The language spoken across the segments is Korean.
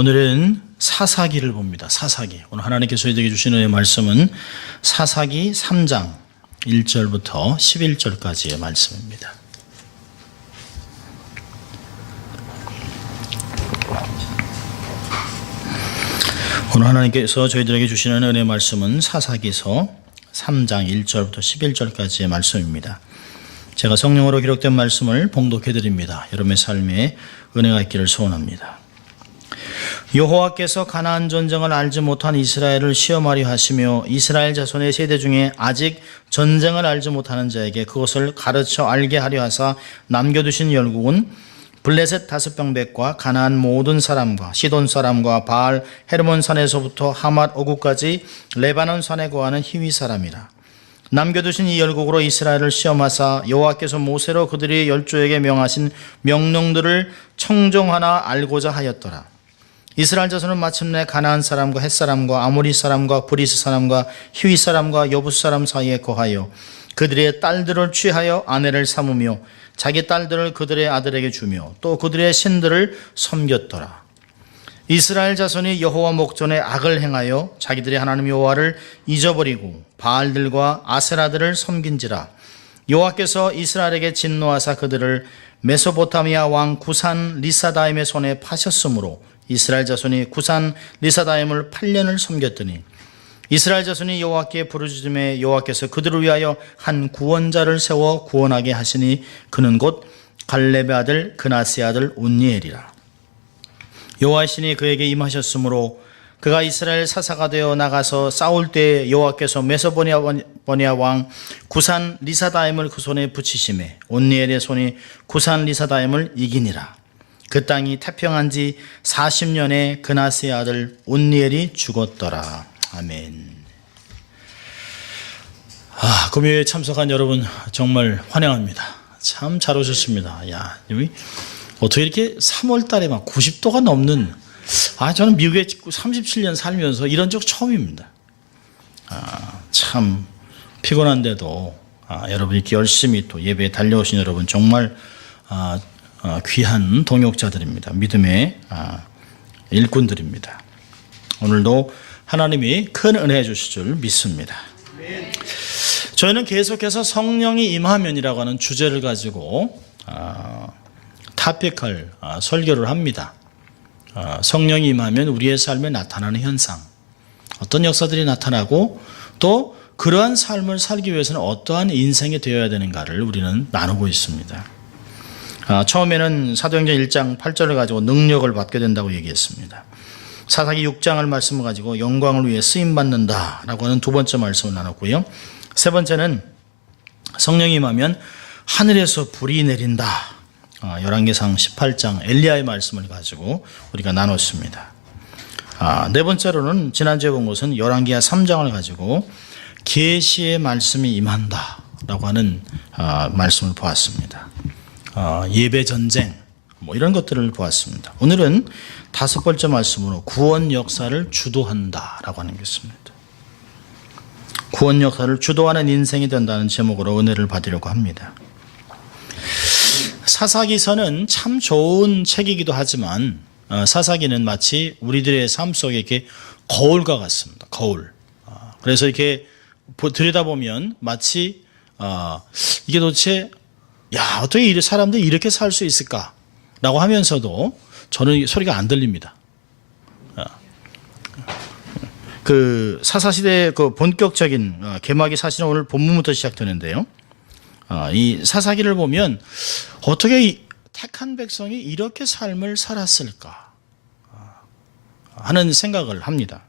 오늘은 사사기를 봅니다. 사사기. 오늘 하나님께서 저희에게 주시는 말씀은 사사기 3장 1절부터 11절까지의 말씀입니다. 오늘 하나님께서 저희들에게 주시는 은혜의 말씀은 사사기서 3장 1절부터 11절까지의 말씀입니다. 제가 성령으로 기록된 말씀을 봉독해 드립니다. 여러분의 삶에 은혜가 있기를 소원합니다. 여호와께서 가나안 전쟁을 알지 못한 이스라엘을 시험하려 하시며 이스라엘 자손의 세대 중에 아직 전쟁을 알지 못하는 자에게 그것을 가르쳐 알게 하려 하사 남겨두신 열국은 블레셋 5병백과 가나안 모든 사람과 시돈 사람과 바알 헤르몬 산에서부터 하맛 오구까지 레바논 산에 거하는 히위 사람이라. 남겨두신 이 열국으로 이스라엘을 시험하사 여호와께서 모세로 그들이 열조에게 명하신 명령들을 청정하나 알고자 하였더라. 이스라엘 자손은 마침내 가나안 사람과 헷 사람과 아모리 사람과 브리스 사람과 히위 사람과 여부스 사람 사이에 거하여 그들의 딸들을 취하여 아내를 삼으며 자기 딸들을 그들의 아들에게 주며 또 그들의 신들을 섬겼더라. 이스라엘 자손이 여호와 목전에 악을 행하여 자기들의 하나님 여호와를 잊어버리고 바알들과 아세라들을 섬긴지라. 여호와께서 이스라엘에게 진노하사 그들을 메소포타미아 왕 구산 리사다임의 손에 파셨으므로 이스라엘 자손이 구산 리사다임을 8년을 섬겼더니 이스라엘 자손이 여호와께 부르짖음에 여호와께서 그들을 위하여 한 구원자를 세워 구원하게 하시니 그는 곧 갈렙의 아들 그나스의 아들 온니엘이라. 여호와의 신이 그에게 임하셨으므로 그가 이스라엘 사사가 되어 나가서 싸울 때 여호와께서 메소포타미아 왕 구산 리사다임을 그 손에 붙이심에 온니엘의 손이 구산 리사다임을 이기니라. 그 땅이 태평한 지 40년에 그나스의 아들 온니엘이 죽었더라. 아멘. 금요일에 참석한 여러분 정말 환영합니다. 참 잘 오셨습니다. 야, 여기 어떻게 이렇게 3월 달에 막 90도가 넘는, 저는 미국에 37년 살면서 이런 적 처음입니다. 참 피곤한데도 여러분 이렇게 열심히 또 예배에 달려오신 여러분 정말 귀한 동역자들입니다. 믿음의 일꾼들입니다. 오늘도 하나님이 큰 은혜 주실 줄 믿습니다. 저희는 계속해서 성령이 임하면이라고 하는 주제를 가지고 타픽할 설교를 합니다. 성령이 임하면 우리의 삶에 나타나는 현상, 어떤 역사들이 나타나고 또 그러한 삶을 살기 위해서는 어떠한 인생이 되어야 되는가를 우리는 나누고 있습니다. 처음에는 사도행전 1장 8절을 가지고 능력을 받게 된다고 얘기했습니다. 사사기 6장을 말씀을 가지고 영광을 위해 쓰임받는다라고 하는 두 번째 말씀을 나눴고요. 세 번째는 성령이 임하면 하늘에서 불이 내린다. 열왕기상 18장 엘리야의 말씀을 가지고 우리가 나눴습니다. 네 번째로는 지난주에 본 것은 열왕기하 3장을 가지고 계시의 말씀이 임한다라고 하는 말씀을 보았습니다. 예배 전쟁 이런 것들을 보았습니다. 오늘은 다섯 번째 말씀으로 구원 역사를 주도한다라고 하는 것입니다. 구원 역사를 주도하는 인생이 된다는 제목으로 은혜를 받으려고 합니다. 사사기서는 참 좋은 책이기도 하지만 사사기는 마치 우리들의 삶 속에 이렇게 거울과 같습니다. 거울. 그래서 이렇게 들여다보면 마치 이게 도대체 어떻게 사람들이 이렇게 살 수 있을까라고 하면서도 저는 소리가 안 들립니다. 그 사사시대의 그 본격적인 개막이 사실은 오늘 본문부터 시작되는데요. 이 사사기를 보면 어떻게 이 택한 백성이 이렇게 삶을 살았을까 하는 생각을 합니다.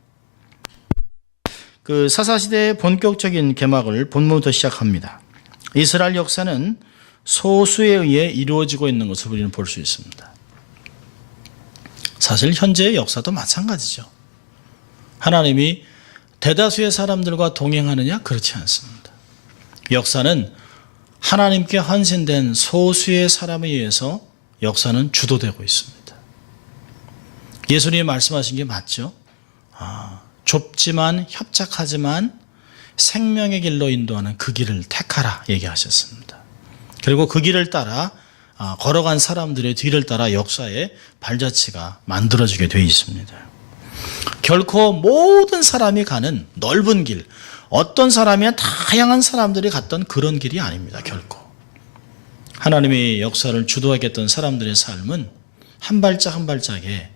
그 사사시대의 본격적인 개막을 본문부터 시작합니다. 이스라엘 역사는 소수에 의해 이루어지고 있는 것을 우리는 볼 수 있습니다. 사실 현재의 역사도 마찬가지죠. 하나님이 대다수의 사람들과 동행하느냐? 그렇지 않습니다. 역사는 하나님께 헌신된 소수의 사람에 의해서 역사는 주도되고 있습니다. 예수님이 말씀하신 게 맞죠? 좁지만 협착하지만 생명의 길로 인도하는 그 길을 택하라 얘기하셨습니다. 그리고 그 길을 따라 걸어간 사람들의 뒤를 따라 역사의 발자취가 만들어지게 되어 있습니다. 결코 모든 사람이 가는 넓은 길, 어떤 사람이나 다양한 사람들이 갔던 그런 길이 아닙니다. 결코. 하나님의 역사를 주도하겠던 사람들의 삶은 한 발짝 한 발짝에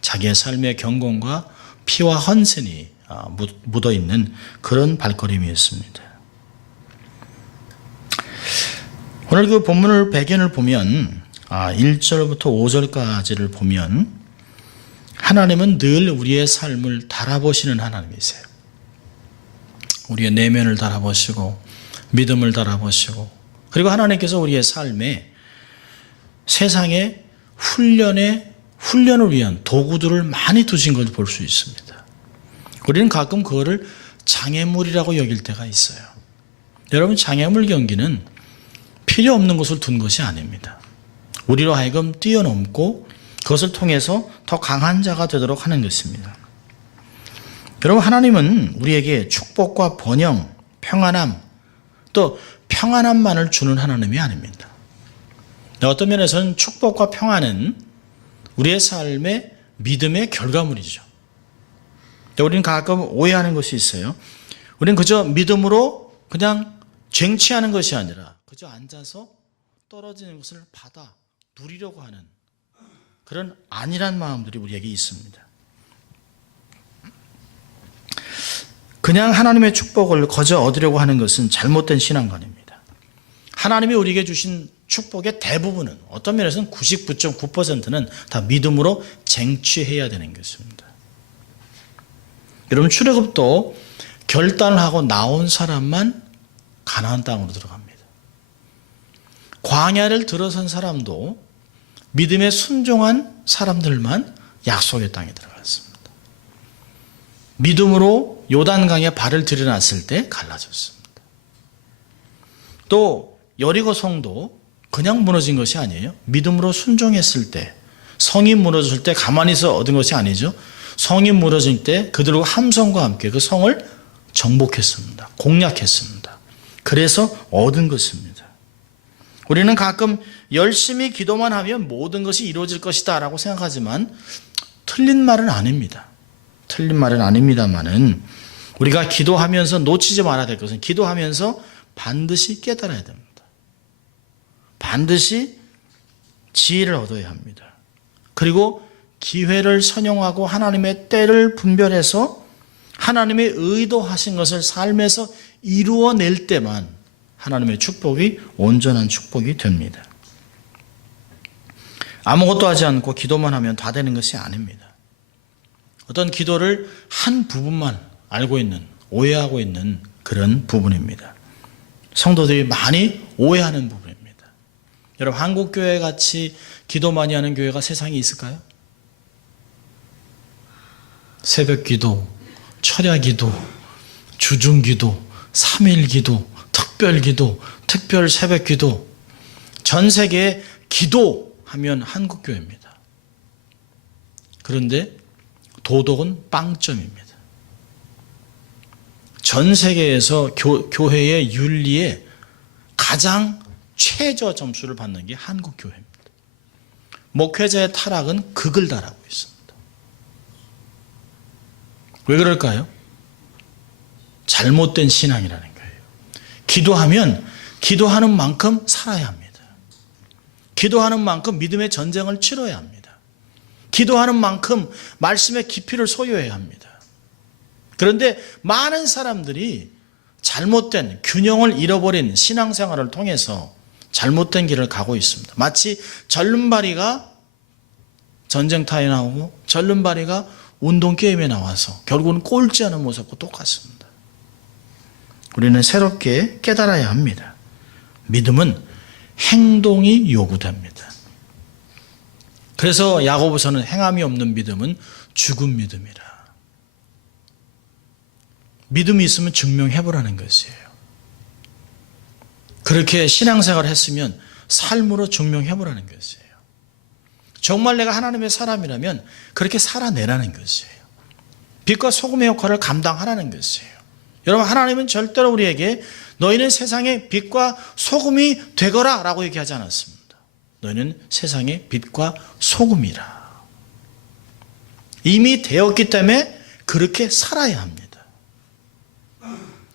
자기의 삶의 경건과 피와 헌신이 묻어있는 그런 발걸음이었습니다. 오늘 그 본문을 배경을 보면 1절부터 5절까지를 보면 하나님은 늘 우리의 삶을 달아보시는 하나님이세요. 우리의 내면을 달아보시고 믿음을 달아보시고, 그리고 하나님께서 우리의 삶에 세상에 훈련을 위한 도구들을 많이 두신 걸 볼 수 있습니다. 우리는 가끔 그거를 장애물이라고 여길 때가 있어요. 여러분, 장애물 경기는 필요 없는 것을 둔 것이 아닙니다. 우리로 하여금 뛰어넘고 그것을 통해서 더 강한 자가 되도록 하는 것입니다. 여러분, 하나님은 우리에게 축복과 번영, 평안함, 또 평안함만을 주는 하나님이 아닙니다. 어떤 면에서는 축복과 평안은 우리의 삶의 믿음의 결과물이죠. 우리는 가끔 오해하는 것이 있어요. 우리는 그저 믿음으로 그냥 쟁취하는 것이 아니라 그저 앉아서 떨어지는 것을 받아 누리려고 하는 그런 안일한 마음들이 우리에게 있습니다. 그냥 하나님의 축복을 거저 얻으려고 하는 것은 잘못된 신앙관입니다. 하나님이 우리에게 주신 축복의 대부분은, 어떤 면에서는 99.9%는 다 믿음으로 쟁취해야 되는 것입니다. 여러분, 출애굽도 결단을 하고 나온 사람만 가나안 땅으로 들어갑니다. 광야를 들어선 사람도 믿음에 순종한 사람들만 약속의 땅에 들어갔습니다. 믿음으로 요단강에 발을 들여놨을 때 갈라졌습니다. 또 여리고 성도 그냥 무너진 것이 아니에요. 믿음으로 순종했을 때, 성이 무너졌을 때 가만히 있어 얻은 것이 아니죠. 성이 무너질 때 그들과 함성과 함께 그 성을 정복했습니다. 공략했습니다. 그래서 얻은 것입니다. 우리는 가끔 열심히 기도만 하면 모든 것이 이루어질 것이다 라고 생각하지만 틀린 말은 아닙니다. 틀린 말은 아닙니다만은 우리가 기도하면서 놓치지 말아야 될 것은 기도하면서 반드시 깨달아야 됩니다. 반드시 지혜를 얻어야 합니다. 그리고 기회를 선용하고 하나님의 때를 분별해서 하나님의 의도하신 것을 삶에서 이루어낼 때만 하나님의 축복이 온전한 축복이 됩니다. 아무것도 하지 않고 기도만 하면 다 되는 것이 아닙니다. 어떤 기도를 한 부분만 알고 있는, 오해하고 있는 그런 부분입니다. 성도들이 많이 오해하는 부분입니다. 여러분, 한국교회 같이 기도 많이 하는 교회가 세상에 있을까요? 새벽 기도, 철야 기도, 주중 기도, 3일 기도, 특별 기도, 특별 새벽 기도, 전 세계에 기도하면 한국교회입니다. 그런데 도덕은 빵점입니다. 전 세계에서 교회의 윤리에 가장 최저 점수를 받는 게 한국교회입니다. 목회자의 타락은 극을 달하고 있습니다. 왜 그럴까요? 잘못된 신앙이라는 거예요. 기도하면 기도하는 만큼 살아야 합니다. 기도하는 만큼 믿음의 전쟁을 치러야 합니다. 기도하는 만큼 말씀의 깊이를 소유해야 합니다. 그런데 많은 사람들이 잘못된 균형을 잃어버린 신앙생활을 통해서 잘못된 길을 가고 있습니다. 마치 절름발이가 전쟁터에 나오고 절름발이가 운동게임에 나와서 결국은 꼴찌하는 모습과 똑같습니다. 우리는 새롭게 깨달아야 합니다. 믿음은 행동이 요구됩니다. 그래서 야고보서는 행함이 없는 믿음은 죽은 믿음이라. 믿음이 있으면 증명해보라는 것이에요. 그렇게 신앙생활을 했으면 삶으로 증명해보라는 것이에요. 정말 내가 하나님의 사람이라면 그렇게 살아내라는 것이에요. 빛과 소금의 역할을 감당하라는 것이에요. 여러분, 하나님은 절대로 우리에게 너희는 세상의 빛과 소금이 되거라 라고 얘기하지 않았습니다. 너희는 세상의 빛과 소금이라. 이미 되었기 때문에 그렇게 살아야 합니다.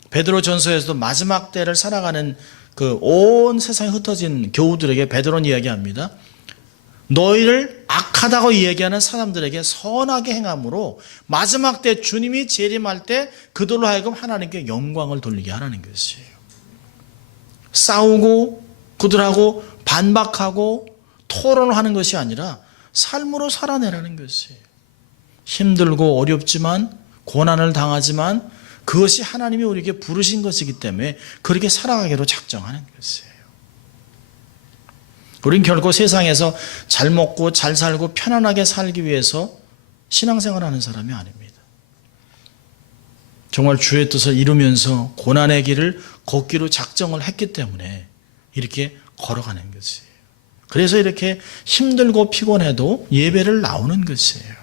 베드로 전서에서도 마지막 때를 살아가는 그 온 세상에 흩어진 교우들에게 베드로는 이야기합니다. 너희를 악하다고 이야기하는 사람들에게 선하게 행함으로 마지막 때 주님이 재림할 때 그들로 하여금 하나님께 영광을 돌리게 하라는 것이에요. 싸우고 그들하고 반박하고 토론을 하는 것이 아니라 삶으로 살아내라는 것이에요. 힘들고 어렵지만 고난을 당하지만 그것이 하나님이 우리에게 부르신 것이기 때문에 그렇게 살아가기로 작정하는 것이에요. 우린 결코 세상에서 잘 먹고 잘 살고 편안하게 살기 위해서 신앙생활을 하는 사람이 아닙니다. 정말 주의 뜻을 이루면서 고난의 길을 걷기로 작정을 했기 때문에 이렇게 걸어가는 것이에요. 그래서 이렇게 힘들고 피곤해도 예배를 나오는 것이에요.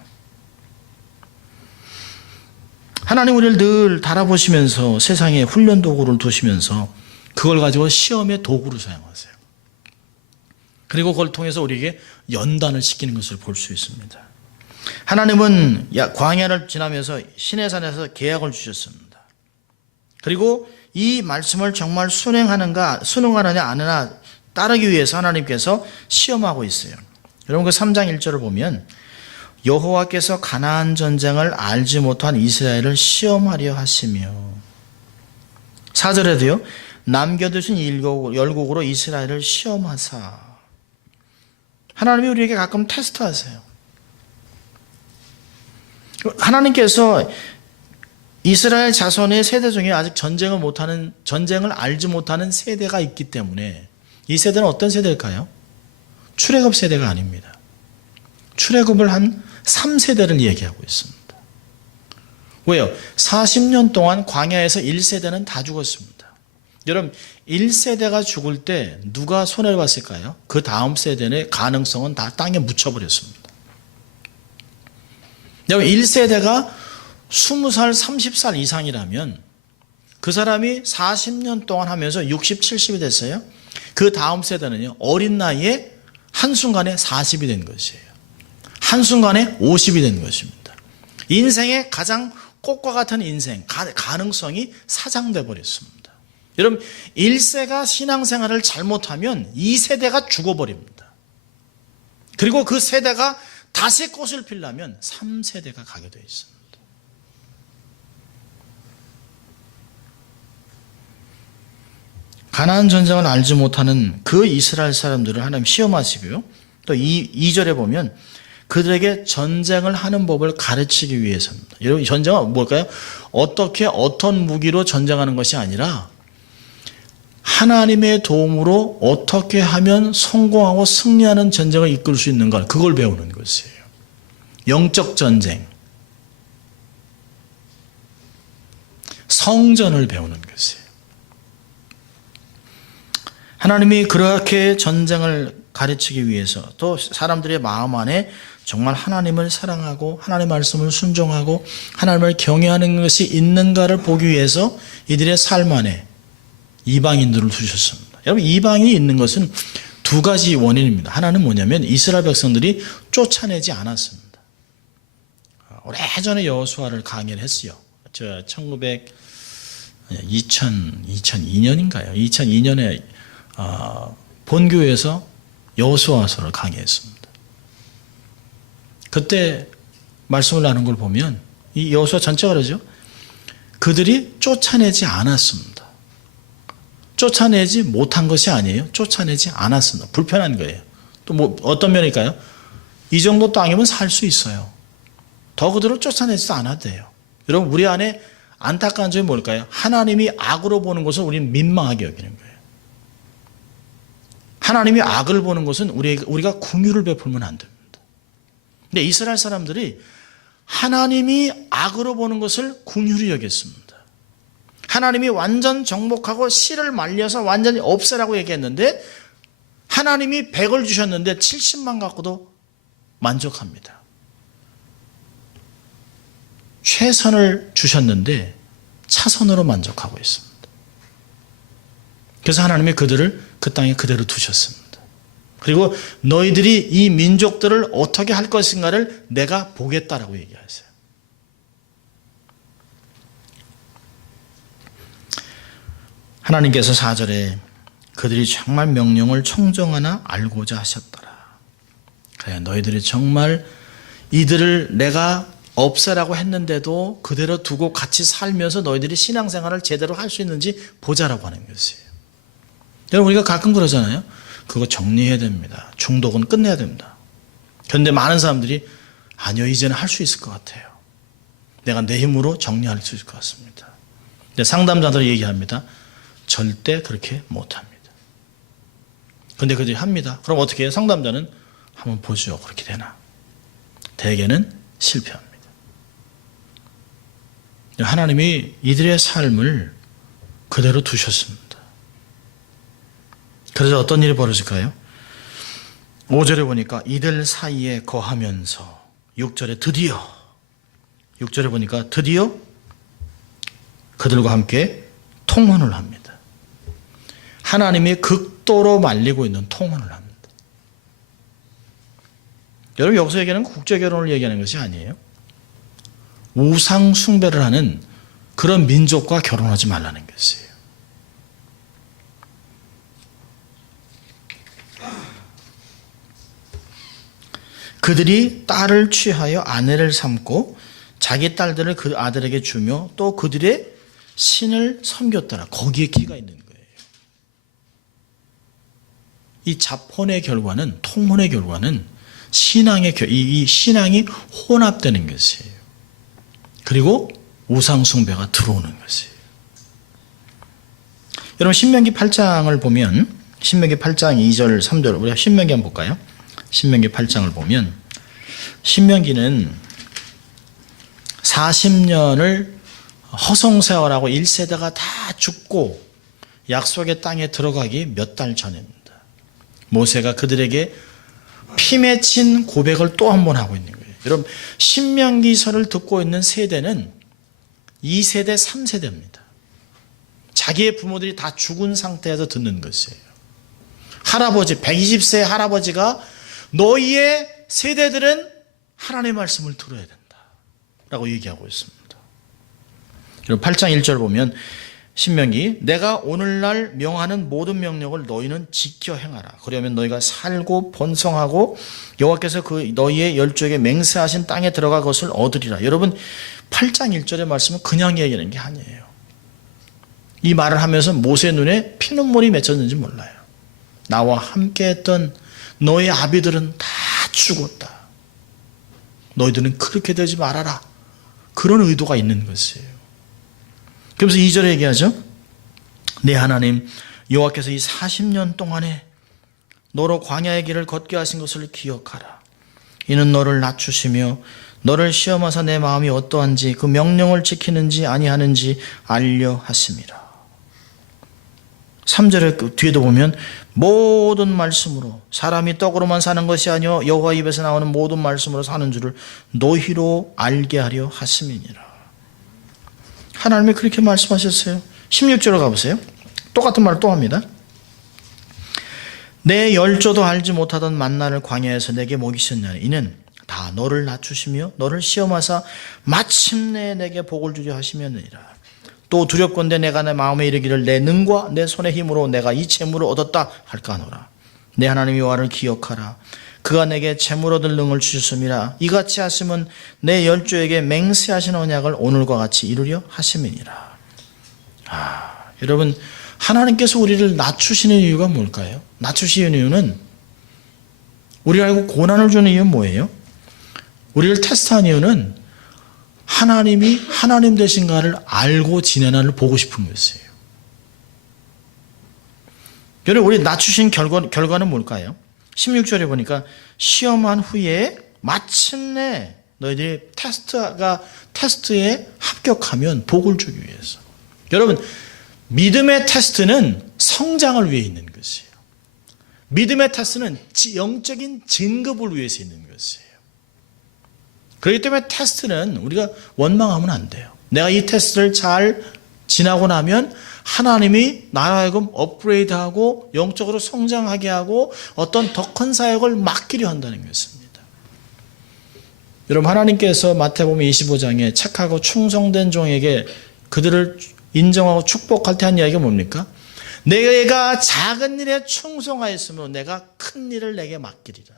하나님 우리를 늘 달아보시면서 세상에 훈련 도구를 두시면서 그걸 가지고 시험의 도구로 사용하세요. 그리고 그걸 통해서 우리에게 연단을 시키는 것을 볼 수 있습니다. 하나님은 광야를 지나면서 시내산에서 계약을 주셨습니다. 그리고 이 말씀을 정말 순응하느냐 안 하느냐 따르기 위해서 하나님께서 시험하고 있어요. 여러분 그 3장 1절을 보면 여호와께서 가나안 전쟁을 알지 못한 이스라엘을 시험하려 하시며 4절에도요 남겨두신 열국으로 이스라엘을 시험하사. 하나님이 우리에게 가끔 테스트하세요. 하나님께서 이스라엘 자손의 세대 중에 아직 전쟁을 알지 못하는 세대가 있기 때문에 이 세대는 어떤 세대일까요? 출애굽 세대가 아닙니다. 출애굽을 한 3세대를 얘기하고 있습니다. 왜요? 40년 동안 광야에서 1세대는 다 죽었습니다. 여러분 1세대가 죽을 때 누가 손해를 봤을까요? 그 다음 세대의 가능성은 다 땅에 묻혀버렸습니다. 여러분 1세대가 20살 30살 이상이라면 그 사람이 40년 동안 하면서 60, 70이 됐어요. 그 다음 세대는요 어린 나이에 한순간에 40이 된 것이에요. 한순간에 50이 된 것입니다. 인생의 가장 꽃과 같은 인생, 가능성이 사장돼 버렸습니다. 여러분 1세가 신앙생활을 잘못하면 2세대가 죽어버립니다. 그리고 그 세대가 다시 꽃을 피려면 3세대가 가게 되어 있습니다. 가나안 전쟁을 알지 못하는 그 이스라엘 사람들을 하나님 시험하시고요. 또 2절에 보면 그들에게 전쟁을 하는 법을 가르치기 위해서입니다. 여러분 전쟁은 뭘까요? 어떤 무기로 전쟁하는 것이 아니라 하나님의 도움으로 어떻게 하면 성공하고 승리하는 전쟁을 이끌 수 있는가, 그걸 배우는 것이에요. 영적 전쟁, 성전을 배우는 것이에요. 하나님이 그렇게 전쟁을 가르치기 위해서 또 사람들의 마음 안에 정말 하나님을 사랑하고 하나님의 말씀을 순종하고 하나님을 경외하는 것이 있는가를 보기 위해서 이들의 삶 안에 이방인들을 두셨습니다. 여러분 이방인이 있는 것은 두 가지 원인입니다. 하나는 뭐냐면 이스라엘 백성들이 쫓아내지 않았습니다. 오래전에 여호수아를 강의를 했어요. 2002년인가요? 2002년에 본교에서 여호수아서를 강의했습니다. 그때 말씀을 나눈 걸 보면 이 여호수아 전체가 그러죠. 그들이 쫓아내지 않았습니다. 쫓아내지 못한 것이 아니에요. 쫓아내지 않았습니다. 불편한 거예요. 또 뭐 어떤 면일까요? 이 정도 땅이면 살 수 있어요. 더 그들을 쫓아내지도 않아도 돼요. 여러분 우리 안에 안타까운 점이 뭘까요? 하나님이 악으로 보는 것을 우리는 민망하게 여기는 거예요. 하나님이 악을 보는 것은 우리가 긍휼을 베풀면 안 됩니다. 근데 이스라엘 사람들이 하나님이 악으로 보는 것을 긍휼히 여겼습니다. 하나님이 완전 정복하고 씨를 말려서 완전히 없애라고 얘기했는데 하나님이 100을 주셨는데 70만 갖고도 만족합니다. 최선을 주셨는데 차선으로 만족하고 있습니다. 그래서 하나님이 그들을 그 땅에 그대로 두셨습니다. 그리고 너희들이 이 민족들을 어떻게 할 것인가를 내가 보겠다라고 얘기하세요. 하나님께서 4절에 그들이 정말 명령을 청정하나 알고자 하셨더라. 그래, 너희들이 정말 이들을 내가 없애라고 했는데도 그대로 두고 같이 살면서 너희들이 신앙생활을 제대로 할 수 있는지 보자라고 하는 것이에요. 여러분, 우리가 가끔 그러잖아요. 그거 정리해야 됩니다. 중독은 끝내야 됩니다. 그런데 많은 사람들이 아니요, 이제는 할 수 있을 것 같아요. 내가 내 힘으로 정리할 수 있을 것 같습니다. 근데 상담자들이 얘기합니다. 절대 그렇게 못합니다. 근데 그들이 합니다. 그럼 어떻게 해요? 상담자는 한번 보죠. 그렇게 되나. 대개는 실패합니다. 하나님이 이들의 삶을 그대로 두셨습니다. 그래서 어떤 일이 벌어질까요? 5절에 보니까 이들 사이에 거하면서 6절에 드디어 그들과 함께 통혼을 합니다. 하나님이 극도로 말리고 있는 통혼을 합니다. 여러분, 여기서 얘기하는 국제결혼을 얘기하는 것이 아니에요. 우상 숭배를 하는 그런 민족과 결혼하지 말라는 것이에요. 그들이 딸을 취하여 아내를 삼고 자기 딸들을 그 아들에게 주며 또 그들의 신을 섬겼더라. 거기에 기가 있는 거예요. 이 잡혼의 결과는, 통혼의 결과는 이 신앙이 혼합되는 것이에요. 그리고 우상숭배가 들어오는 것이에요. 여러분, 신명기 8장을 보면, 신명기 8장 2절 3절, 우리가 신명기 한번 볼까요? 신명기 8장을 보면, 신명기는 40년을 허송세월하고 1세대가 다 죽고 약속의 땅에 들어가기 몇 달 전입니다. 모세가 그들에게 피 맺힌 고백을 또 한 번 하고 있는 거예요. 여러분, 신명기서를 듣고 있는 세대는 2세대, 3세대입니다. 자기의 부모들이 다 죽은 상태에서 듣는 것이에요. 할아버지, 120세 할아버지가 너희의 세대들은 하나님의 말씀을 들어야 된다 라고 얘기하고 있습니다. 그리고 8장 1절 보면 신명기, 내가 오늘날 명하는 모든 명령을 너희는 지켜 행하라. 그러면 너희가 살고 번성하고 여호와께서 그 너희의 열조에게 맹세하신 땅에 들어가 그것을 얻으리라. 여러분, 8장 1절의 말씀은 그냥 얘기하는 게 아니에요. 이 말을 하면서 모세 눈에 피눈물이 맺혔는지 몰라요. 나와 함께했던 너희 아비들은 다 죽었다. 너희들은 그렇게 되지 말아라. 그런 의도가 있는 것이에요. 그래서 2절에 얘기하죠. 내 하나님 여호와께서 이 40년 동안에 너로 광야의 길을 걷게 하신 것을 기억하라. 이는 너를 낮추시며 너를 시험하사 내 마음이 어떠한지 그 명령을 지키는지 아니하는지 알려 하심이라. 3절의 뒤에도 보면 모든 말씀으로 사람이 떡으로만 사는 것이 아니요 여호와 입에서 나오는 모든 말씀으로 사는 줄을 너희로 알게 하려 하심이니라. 하나님이 그렇게 말씀하셨어요. 16절로 가보세요. 똑같은 말을 또 합니다. 내 열조도 알지 못하던 만나를 광야에서 내게 먹이셨나니 이는 다 너를 낮추시며 너를 시험하사 마침내 내게 복을 주려 하시면이라. 또 두렵건대 내가 내 마음에 이르기를 내 능과 내 손의 힘으로 내가 이 재물을 얻었다 할까 하노라. 내 하나님 여호와를 기억하라. 그가 내게 재물 얻을 능을 주셨음이라. 이같이 하심은 내 열조에게 맹세하신 언약을 오늘과 같이 이루려 하심이니라. 여러분, 하나님께서 우리를 낮추시는 이유가 뭘까요? 낮추시는 이유는, 우리가 알고 고난을 주는 이유는 뭐예요? 우리를 테스트한 이유는 하나님이 하나님 되신가를 알고 지내나를 보고 싶은 것이에요. 여러분, 우리 낮추신 결과는 뭘까요? 16절에 보니까 시험한 후에 마침내 너희들이 테스트에 합격하면 복을 주기 위해서. 여러분, 믿음의 테스트는 성장을 위해 있는 것이에요. 믿음의 테스트는 영적인 진급을 위해서 있는 것이에요. 그렇기 때문에 테스트는 우리가 원망하면 안 돼요. 내가 이 테스트를 잘 지나고 나면 하나님이 나로 하여금 업그레이드하고 영적으로 성장하게 하고 어떤 더 큰 사역을 맡기려 한다는 것입니다. 여러분, 하나님께서 마태복음 25장에 착하고 충성된 종에게 그들을 인정하고 축복할 때 한 이야기가 뭡니까? 내가 작은 일에 충성하였으므로 내가 큰 일을 내게 맡기리라.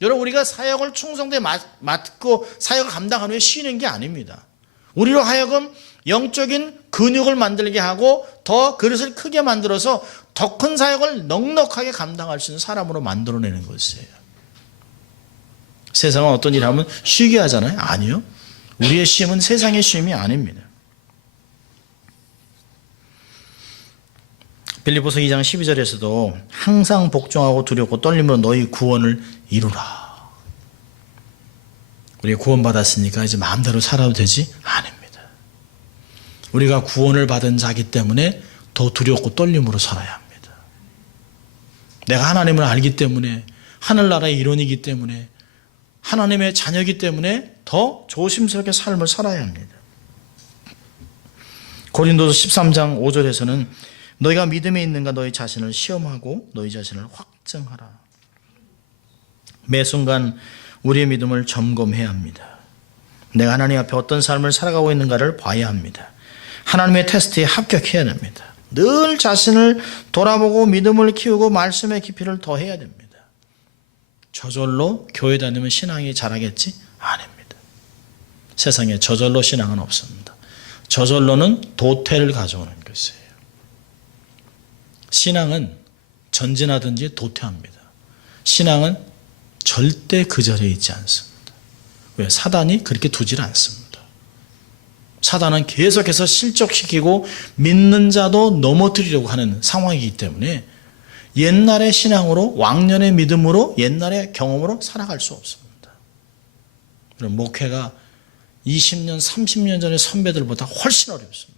여러분, 우리가 사역을 충성되게 맡고 사역을 감당한 후에 쉬는 게 아닙니다. 우리로 하여금 영적인 근육을 만들게 하고 더 그릇을 크게 만들어서 더 큰 사역을 넉넉하게 감당할 수 있는 사람으로 만들어내는 것이에요. 세상은 어떤 일을 하면 쉬게 하잖아요. 아니요. 우리의 쉼은 세상의 쉼이 아닙니다. 빌립보서 2장 12절에서도 항상 복종하고 두렵고 떨림으로 너희 구원을 이루라. 우리가 구원받았으니까 이제 마음대로 살아도 되지? 아닙니다. 우리가 구원을 받은 자기 때문에 더 두렵고 떨림으로 살아야 합니다. 내가 하나님을 알기 때문에, 하늘나라의 일원이기 때문에, 하나님의 자녀이기 때문에 더 조심스럽게 삶을 살아야 합니다. 고린도서 13장 5절에서는 너희가 믿음에 있는가 너희 자신을 시험하고 너희 자신을 확증하라. 매 순간 우리의 믿음을 점검해야 합니다. 내가 하나님 앞에 어떤 삶을 살아가고 있는가를 봐야 합니다. 하나님의 테스트에 합격해야 됩니다. 늘 자신을 돌아보고 믿음을 키우고 말씀의 깊이를 더해야 됩니다. 저절로 교회 다니면 신앙이 자라겠지? 아닙니다. 세상에 저절로 신앙은 없습니다. 저절로는 도태를 가져오는 것이에요. 신앙은 전진하든지 도태합니다. 신앙은 절대 그 자리에 있지 않습니다. 왜? 사단이 그렇게 두질 않습니다. 사단은 계속해서 실족시키고 믿는 자도 넘어뜨리려고 하는 상황이기 때문에 옛날의 신앙으로, 왕년의 믿음으로, 옛날의 경험으로 살아갈 수 없습니다. 목회가 20년, 30년 전의 선배들보다 훨씬 어렵습니다.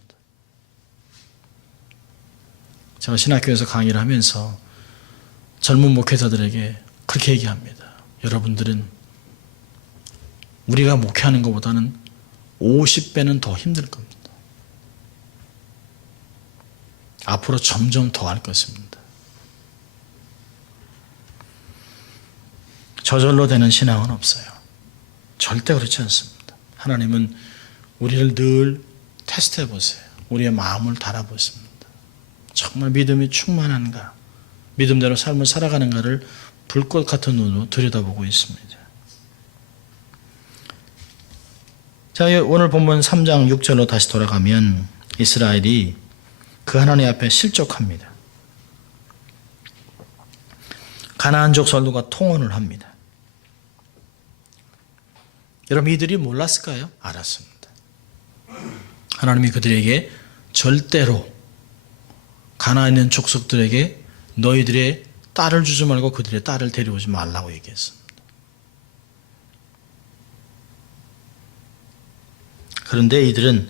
제가 신학교에서 강의를 하면서 젊은 목회자들에게 그렇게 얘기합니다. 여러분들은 우리가 목회하는 것보다는 50배는 더 힘들 겁니다. 앞으로 점점 더 할 것입니다. 저절로 되는 신앙은 없어요. 절대 그렇지 않습니다. 하나님은 우리를 늘 테스트해 보세요. 우리의 마음을 달아보십니다. 정말 믿음이 충만한가, 믿음대로 삶을 살아가는가를 불꽃 같은 눈으로 들여다보고 있습니다. 자, 오늘 본문 3장 6절로 다시 돌아가면 이스라엘이 그 하나님 앞에 실족합니다. 가나안족 선루가 통혼을 합니다. 여러분, 이들이 몰랐을까요? 알았습니다. 하나님이 그들에게 절대로 가나안에 있는 족속들에게 너희들의 딸을 주지 말고 그들의 딸을 데려오지 말라고 얘기했습니다. 그런데 이들은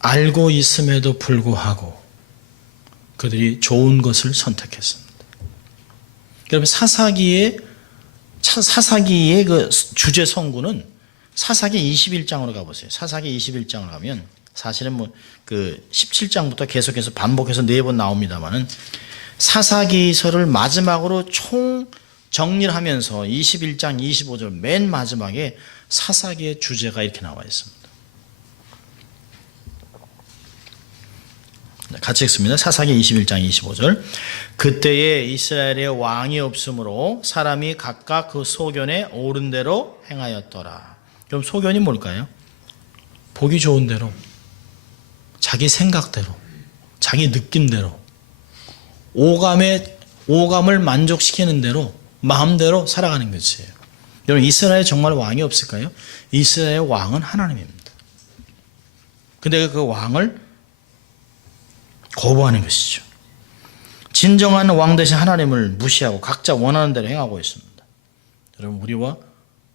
알고 있음에도 불구하고 그들이 좋은 것을 선택했습니다. 여러분, 사사기의 그 주제 성구는 사사기 21장으로 가보세요. 사사기 21장으로 가면 사실은 그 17장부터 계속해서 반복해서 4번 나옵니다만은 사사기서를 마지막으로 총 정리를 하면서 21장 25절 맨 마지막에 사사기의 주제가 이렇게 나와 있습니다. 같이 읽습니다. 사사기 21장 25절. 그때에 이스라엘에 왕이 없으므로 사람이 각각 그 소견에 옳은 대로 행하였더라. 그럼 소견이 뭘까요? 보기 좋은 대로, 자기 생각대로, 자기 느낌대로, 오감을 만족시키는 대로 마음대로 살아가는 것이에요. 여러분, 이스라엘에 정말 왕이 없을까요? 이스라엘의 왕은 하나님입니다. 근데 그 왕을 거부하는 것이죠. 진정한 왕 대신 하나님을 무시하고 각자 원하는 대로 행하고 있습니다. 여러분, 우리와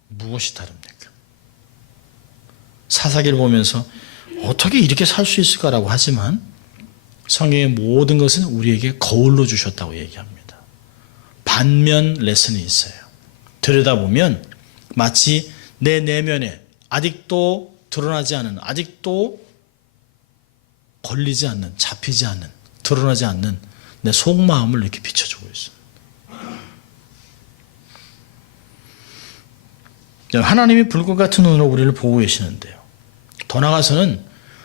무엇이 다릅니까? 사사기를 보면서 어떻게 이렇게 살 수 있을까라고 하지만 성경의 모든 것은 우리에게 거울로 주셨다고 얘기합니다. 반면 레슨이 있어요. 들여다보면 마치 내 내면에 아직도 드러나지 않은, 아직도 걸리지 않는, 잡히지 않는, 드러나지 않는 내 속마음을 이렇게 비춰주고 있습니다. 하나님이 불꽃 같은 눈으로 우리를 보고 계시는데요. 더 나아가서는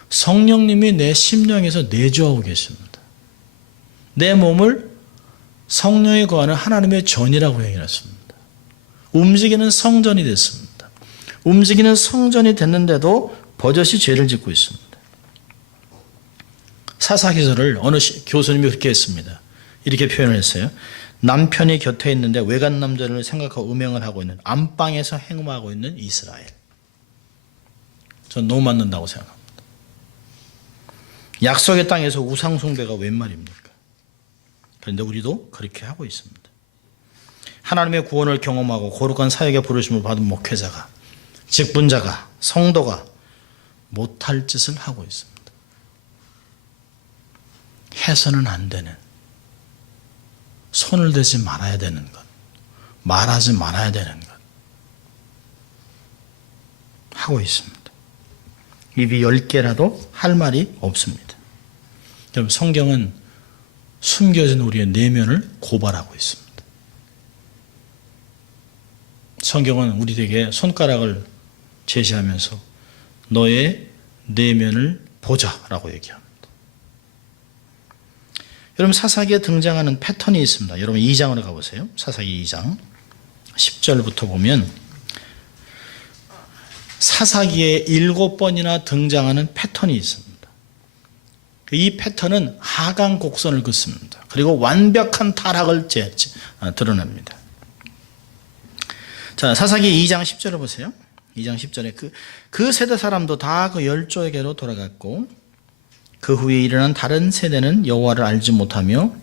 성령님이 내 심령에서 내주하고 계십니다. 내 몸을 성령에 거하는 하나님의 전이라고 얘기했습니다. 움직이는 성전이 됐습니다. 움직이는 성전이 됐는데도 버젓이 죄를 짓고 있습니다. 사사기서를 어느 교수님이 그렇게 했습니다. 이렇게 표현을 했어요. 남편이 곁에 있는데 외간 남자를 생각하고 음행을 하고 있는, 안방에서 행음하고 있는 이스라엘. 전 너무 맞는다고 생각합니다. 약속의 땅에서 우상 숭배가 웬 말입니까? 그런데 우리도 그렇게 하고 있습니다. 하나님의 구원을 경험하고 거룩한 사역의 부르심을 받은 목회자가, 직분자가, 성도가 못할 짓을 하고 있습니다. 해서는 안 되는, 손을 대지 말아야 되는 것, 말하지 말아야 되는 것 하고 있습니다. 입이 10개라도 할 말이 없습니다. 여러분, 성경은 숨겨진 우리의 내면을 고발하고 있습니다. 성경은 우리에게 손가락을 제시하면서 너의 내면을 보자라고 얘기합니다. 여러분, 사사기에 등장하는 패턴이 있습니다. 여러분 2장으로 가보세요. 사사기 2장 10절부터 보면 사사기에 7번이나 등장하는 패턴이 있습니다. 이 패턴은 하강 곡선을 긋습니다. 그리고 완벽한 타락을 드러냅니다. 자, 사사기 2장 10절을 보세요. 2장 10절에 그 세대 사람도 다 그 열조에게로 돌아갔고 그 후에 일어난 다른 세대는 여호와를 알지 못하며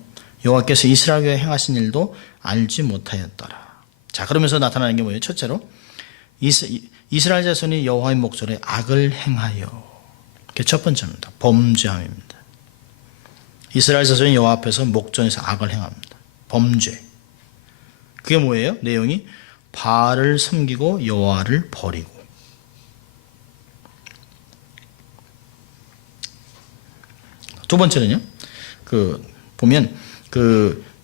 여호와께서 이스라엘에 행하신 일도 알지 못하였더라. 자, 그러면서 나타나는 게 뭐예요? 첫째로 이스라엘 자손이 여호와의 목전에 악을 행하여. 그게 첫 번째입니다. 범죄함입니다. 이스라엘 자손이 여호와 앞에서 목전에서 악을 행합니다. 범죄. 그게 뭐예요? 내용이 바알을 섬기고 여호와를 버리고. 두 번째는요, 보면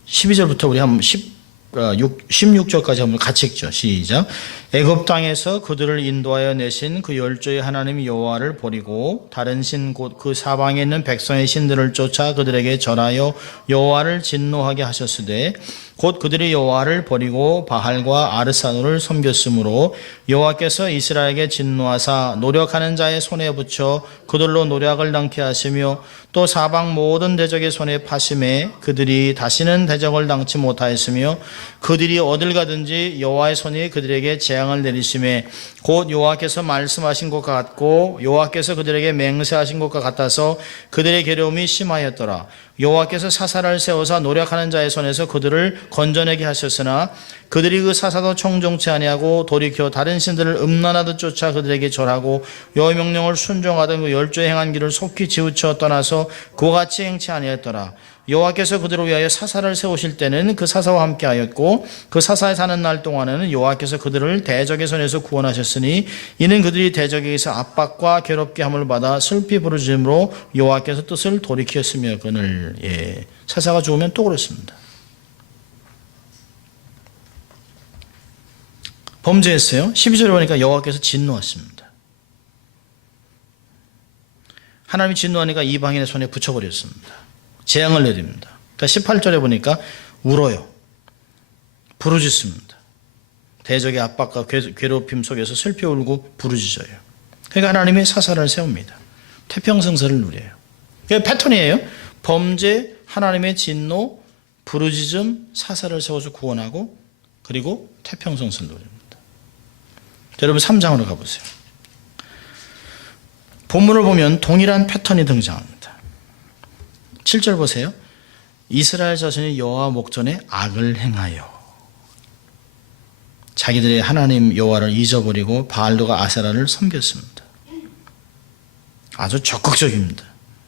12절부터 우리 한번 16절까지 한번 같이 읽죠. 시작. 애굽 땅에서 그들을 인도하여 내신 그 열조의 하나님 여호와를 버리고 다른 신 곧 그 사방에 있는 백성의 신들을 쫓아 그들에게 절하여 여호와를 진노하게 하셨으되 곧 그들이 여호와를 버리고 바알과 아르사노를 섬겼으므로 여호와께서 이스라엘에게 진노하사 노력하는 자의 손에 붙여 그들로 노력을 당케 하시며 또 사방 모든 대적의 손에 파심해 그들이 다시는 대적을 당치 못하였으며 그들이 어딜 가든지 여호와의 손이 그들에게 재앙을 내리심에 곧 여호와께서 말씀하신 것과 같고 여호와께서 그들에게 맹세하신 것과 같아서 그들의 괴로움이 심하였더라. 여호와께서 사사를 세우사 노력하는 자의 손에서 그들을 건져내게 하셨으나 그들이 그 사사도 청종치 아니하고 돌이켜 다른 신들을 음란하듯 쫓아 그들에게 절하고 여호와의 명령을 순종하던 그 열조에 행한 길을 속히 지우쳐 떠나서 그와 같이 행치 아니하였더라. 여호와께서 그들을 위하여 사사를 세우실 때는 그 사사와 함께 하였고 그 사사에 사는 날 동안에는 여호와께서 그들을 대적의 손에서 구원하셨으니 이는 그들이 대적에게서 압박과 괴롭게 함을 받아 슬피 부르짖음으로 여호와께서 뜻을 돌이켰으며 그늘. 사사가 죽으면 또 그렇습니다. 범죄했어요. 12절에 보니까 여호와께서 진노하십니다. 하나님이 진노하니까 이방인의 손에 붙여버렸습니다. 재앙을 내립니다. 그러니까 18절에 보니까 울어요. 부르짖습니다. 대적의 압박과 괴롭힘 속에서 슬피 울고 부르짖어요. 그러니까 하나님이 사사를 세웁니다. 태평성서를 누려요. 그게 패턴이에요. 범죄, 하나님의 진노, 부르짖음, 사사를 세워서 구원하고 그리고 태평성서를 누립니다. 여러분 3장으로 가보세요. 본문을 보면 동일한 패턴이 등장합니다. 7절 보세요. 이스라엘 자손이 여호와 목전에 악을 행하여. 자기들의 하나님 여호와를 잊어버리고 바알과 아세라를 섬겼습니다. 아주 적극적입니다.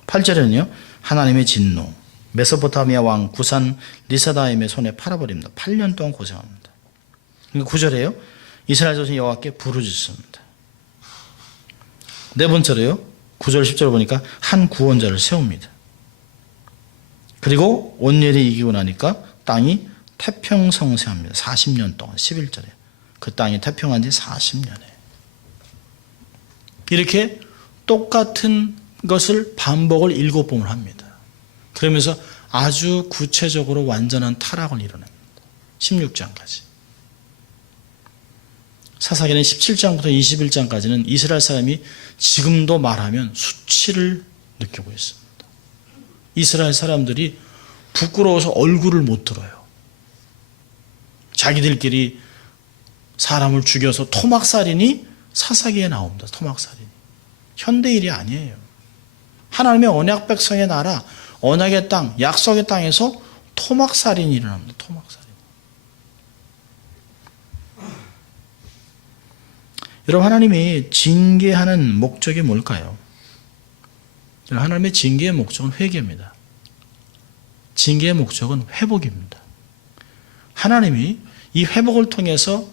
8절에는요. 하나님의 진노. 메소포타미아 왕 구산 리사다임의 손에 팔아버립니다. 8년 동안 고생합니다. 9절에요. 이스라엘 자손이 여호와께 부르짖습니다. 네 번째로요. 9절 10절 보니까 한 구원자를 세웁니다. 그리고 온니엘이 이기고 나니까 땅이 태평성세합니다. 40년 동안 11절에 그 땅이 태평한 지 40년에 이렇게 똑같은 것을 반복을 7번을 합니다. 그러면서 아주 구체적으로 완전한 타락을 이뤄냅니다. 16장까지. 사사기는 17장부터 21장까지는 이스라엘 사람이 지금도 말하면 수치를 느끼고 있습니다. 이스라엘 사람들이 부끄러워서 얼굴을 못 들어요. 자기들끼리 사람을 죽여서 토막살인이 사사기에 나옵니다. 토막살인이. 현대일이 아니에요. 하나님의 언약 백성의 나라, 언약의 땅, 약속의 땅에서 토막살인이 일어납니다. 토막살인. 여러분, 하나님이 징계하는 목적이 뭘까요? 하나님의 징계의 목적은 회개입니다. 징계의 목적은 회복입니다. 하나님이 이 회복을 통해서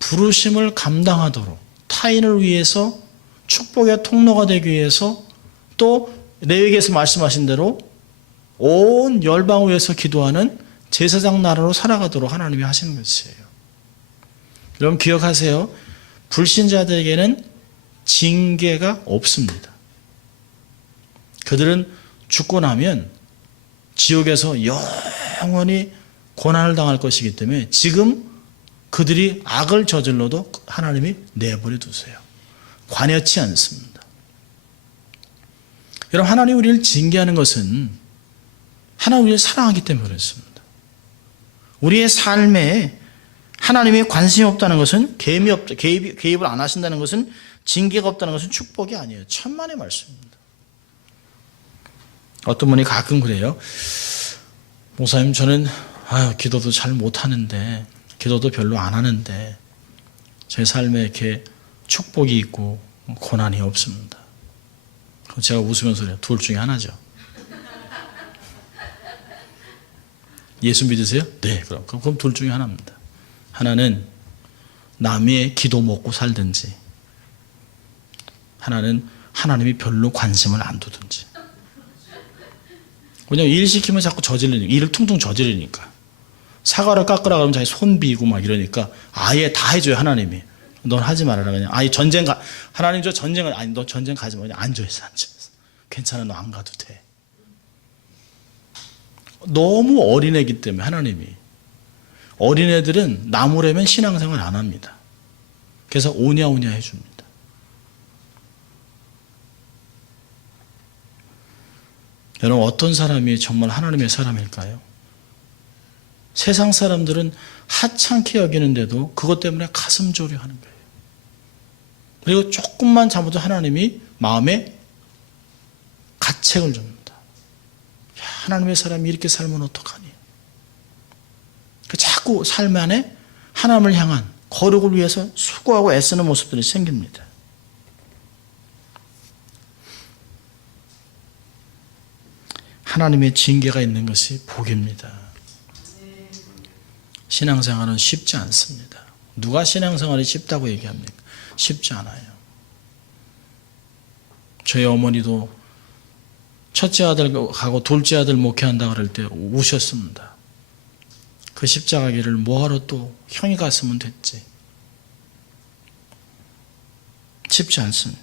부르심을 감당하도록 타인을 위해서 축복의 통로가 되기 위해서 또 레위기에서 말씀하신 대로 온 열방을 위해서 기도하는 제사장 나라로 살아가도록 하나님이 하시는 것이에요. 여러분 기억하세요. 불신자들에게는 징계가 없습니다. 그들은 죽고 나면 지옥에서 영원히 고난을 당할 것이기 때문에 지금 그들이 악을 저질러도 하나님이 내버려 두세요. 관여치 않습니다. 여러분, 하나님이 우리를 징계하는 것은 하나님이 우리를 사랑하기 때문에 그렇습니다. 우리의 삶에 하나님이 관심이 없다는 것은 개입을 안 하신다는 것은 징계가 없다는 것은 축복이 아니에요. 천만의 말씀입니다. 어떤 분이 가끔 그래요. 목사님, 저는 기도도 잘 못하는데 기도도 별로 안 하는데 제 삶에 이렇게 축복이 있고 고난이 없습니다. 그럼 제가 웃으면서 그래요. 둘 중에 하나죠. 예수 믿으세요? 네. 그럼 둘 중에 하나입니다. 하나는 남의 기도 먹고 살든지, 하나는 하나님이 별로 관심을 안 두든지. 왜냐면 일 시키면 자꾸 저지르니까, 일을 퉁퉁 저지르니까. 사과를 깎으라 그러면 자기 손 비고 막 이러니까 아예 다 해줘요, 하나님이. 넌 하지 말아라. 그냥. 아예 하나님 저 전쟁을, 아니, 너 전쟁 가지 마. 그냥 앉아있어. 괜찮아, 너 안 가도 돼. 너무 어린애기 때문에 하나님이. 어린애들은 나무라면 신앙생활 안 합니다. 그래서 오냐오냐 해줍니다. 여러분, 어떤 사람이 정말 하나님의 사람일까요? 세상 사람들은 하찮게 여기는데도 그것 때문에 가슴 졸여하는 거예요. 그리고 조금만 잘못해도 하나님이 마음에 가책을 줍니다. 야, 하나님의 사람이 이렇게 살면 어떡하니? 자꾸 삶 안에 하나님을 향한 거룩을 위해서 수고하고 애쓰는 모습들이 생깁니다. 하나님의 징계가 있는 것이 복입니다. 신앙생활은 쉽지 않습니다. 누가 신앙생활이 쉽다고 얘기합니까? 쉽지 않아요. 저희 어머니도 첫째 아들하고 둘째 아들 목회한다 그럴 때 우셨습니다. 그 십자가 길을 뭐하러 또 형이 갔으면 됐지. 쉽지 않습니다.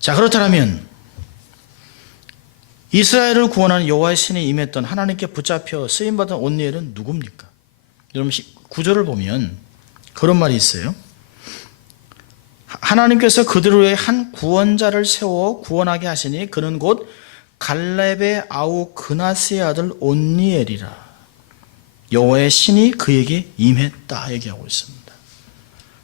자, 그렇다면 이스라엘을 구원하는 여호와의 신이 임했던 하나님께 붙잡혀 쓰임받은 온니엘은 누굽니까? 여러분 9절을 보면 그런 말이 있어요. 하나님께서 그들을 위해 한 구원자를 세워 구원하게 하시니 그는 곧 갈렙의 아우 그나스의 아들 온니엘이라. 여호와의 신이 그에게 임했다 얘기하고 있습니다.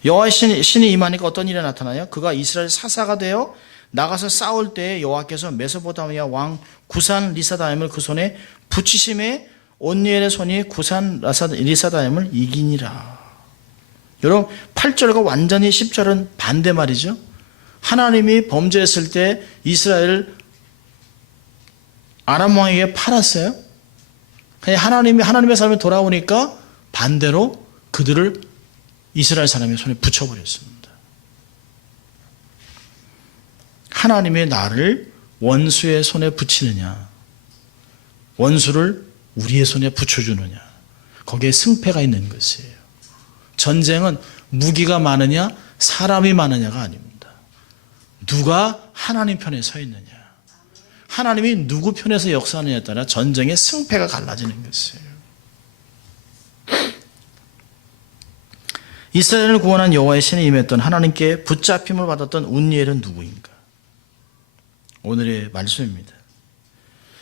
여호와의 신이 임하니까 어떤 일이 나타나요? 그가 이스라엘 사사가 되어 나가서 싸울 때에 여호와께서 메소포타미아 왕 구산 리사다임을 그 손에 붙이심에 온니엘의 손이 구산 리사다임을 이기니라. 여러분 8절과 완전히 10절은 반대 말이죠. 하나님이 범죄했을 때 이스라엘을 아람 왕에게 팔았어요. 하나님의 사람이 돌아오니까 반대로 그들을 이스라엘 사람의 손에 붙여버렸습니다. 하나님의 나를 원수의 손에 붙이느냐, 원수를 우리의 손에 붙여주느냐, 거기에 승패가 있는 것이에요. 전쟁은 무기가 많으냐 사람이 많으냐가 아닙니다. 누가 하나님 편에 서 있느냐, 하나님이 누구 편에서 역사하느냐에 따라 전쟁의 승패가 갈라지는 것이에요. 이스라엘을 구원한 여호와의 신이 임했던 하나님께 붙잡힘을 받았던 운니엘은 누구인가? 오늘의 말씀입니다.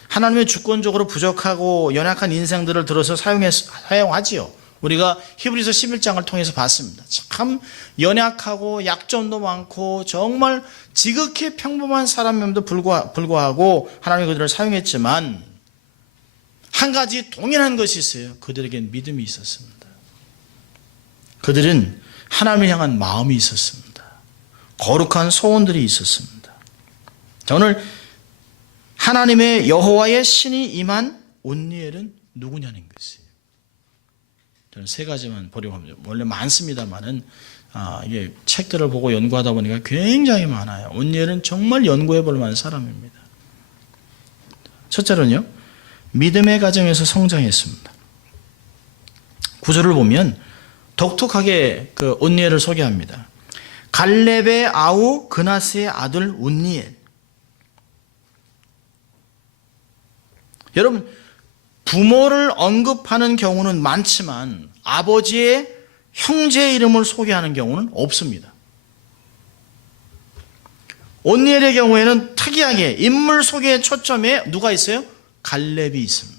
하나님의 주권적으로 부족하고 연약한 인생들을 들어서 사용하지요. 우리가 히브리서 11장을 통해서 봤습니다. 참 연약하고 약점도 많고 정말 지극히 평범한 사람임에도 불구하고 하나님이 그들을 사용했지만 한 가지 동일한 것이 있어요. 그들에겐 믿음이 있었습니다. 그들은 하나님을 향한 마음이 있었습니다. 거룩한 소원들이 있었습니다. 자, 오늘 하나님의 여호와의 신이 임한 온니엘은 누구냐는 것이에요. 저는 세 가지만 보려고 합니다. 원래 많습니다만은 이게 책들을 보고 연구하다 보니까 굉장히 많아요. 온니엘은 정말 연구해 볼 만한 사람입니다. 첫째로는요, 믿음의 가정에서 성장했습니다. 구절을 보면 독특하게 그 온니엘을 소개합니다. 갈렙의 아우 그나스의 아들 온니엘. 여러분, 부모를 언급하는 경우는 많지만 아버지의 형제의 이름을 소개하는 경우는 없습니다. 온니엘의 경우에는 특이하게 인물 소개의 초점에 누가 있어요? 갈렙이 있습니다.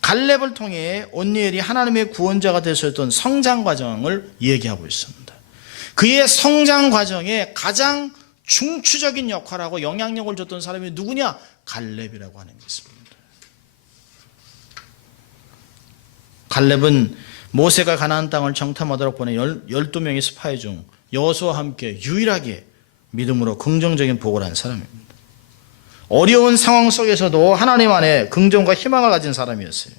갈렙을 통해 온니엘이 하나님의 구원자가 되셨던 성장 과정을 얘기하고 있습니다. 그의 성장 과정에 가장 중추적인 역할하고 영향력을 줬던 사람이 누구냐? 갈렙이라고 하는 것입니다. 갈렙은 모세가 가나안 땅을 정탐하도록 보낸 12명의 스파이 중 여호수아와 함께 유일하게 믿음으로 긍정적인 보고를 한 사람입니다. 어려운 상황 속에서도 하나님 안에 긍정과 희망을 가진 사람이었어요.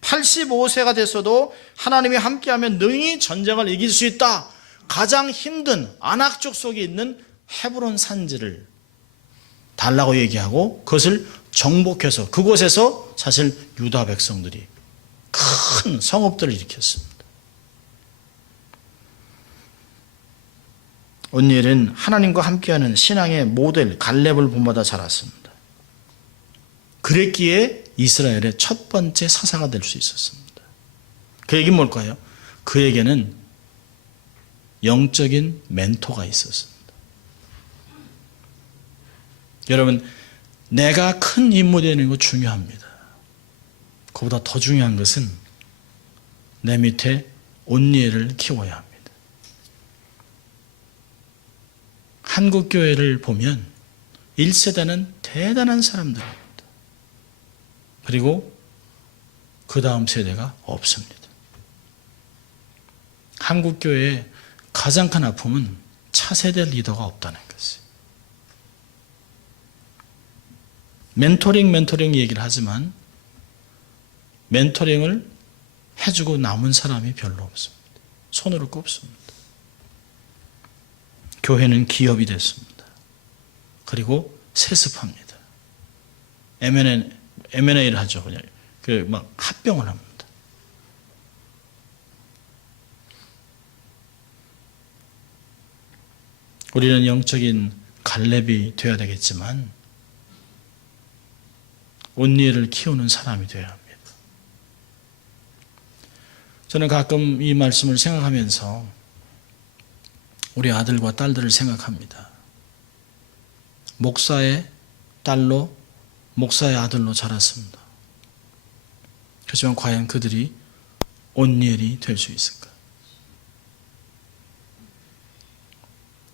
85세가 됐어도 하나님이 함께하면 능히 전쟁을 이길 수 있다. 가장 힘든 안악족 속에 있는 헤브론 산지를 달라고 얘기하고 그것을 정복해서 그곳에서 사실 유다 백성들이 큰 성읍들을 일으켰습니다. 온니엘은 하나님과 함께하는 신앙의 모델 갈렙을 본받아 자랐습니다. 그랬기에 이스라엘의 첫 번째 사사가 될 수 있었습니다. 그 얘기는 뭘까요? 그에게는 영적인 멘토가 있었습니다. 여러분, 내가 큰 인물이 되는 거 중요합니다. 그보다 더 중요한 것은 내 밑에 온니엘을 키워야 합니다. 한국교회를 보면 1세대는 대단한 사람들입니다. 그리고 그 다음 세대가 없습니다. 한국교회의 가장 큰 아픔은 차세대 리더가 없다는 것이에요. 멘토링 얘기를 하지만 멘토링을 해주고 남은 사람이 별로 없습니다. 손으로 꼽습니다. 교회는 기업이 됐습니다. 그리고 세습합니다. M&A를 하죠. 그냥 막 합병을 합니다. 우리는 영적인 갈렙이 되어야 되겠지만 온니엘을 키우는 사람이 되어야 합니다. 저는 가끔 이 말씀을 생각하면서 우리 아들과 딸들을 생각합니다. 목사의 딸로 목사의 아들로 자랐습니다. 하지만 과연 그들이 온니엘이 될 수 있을까?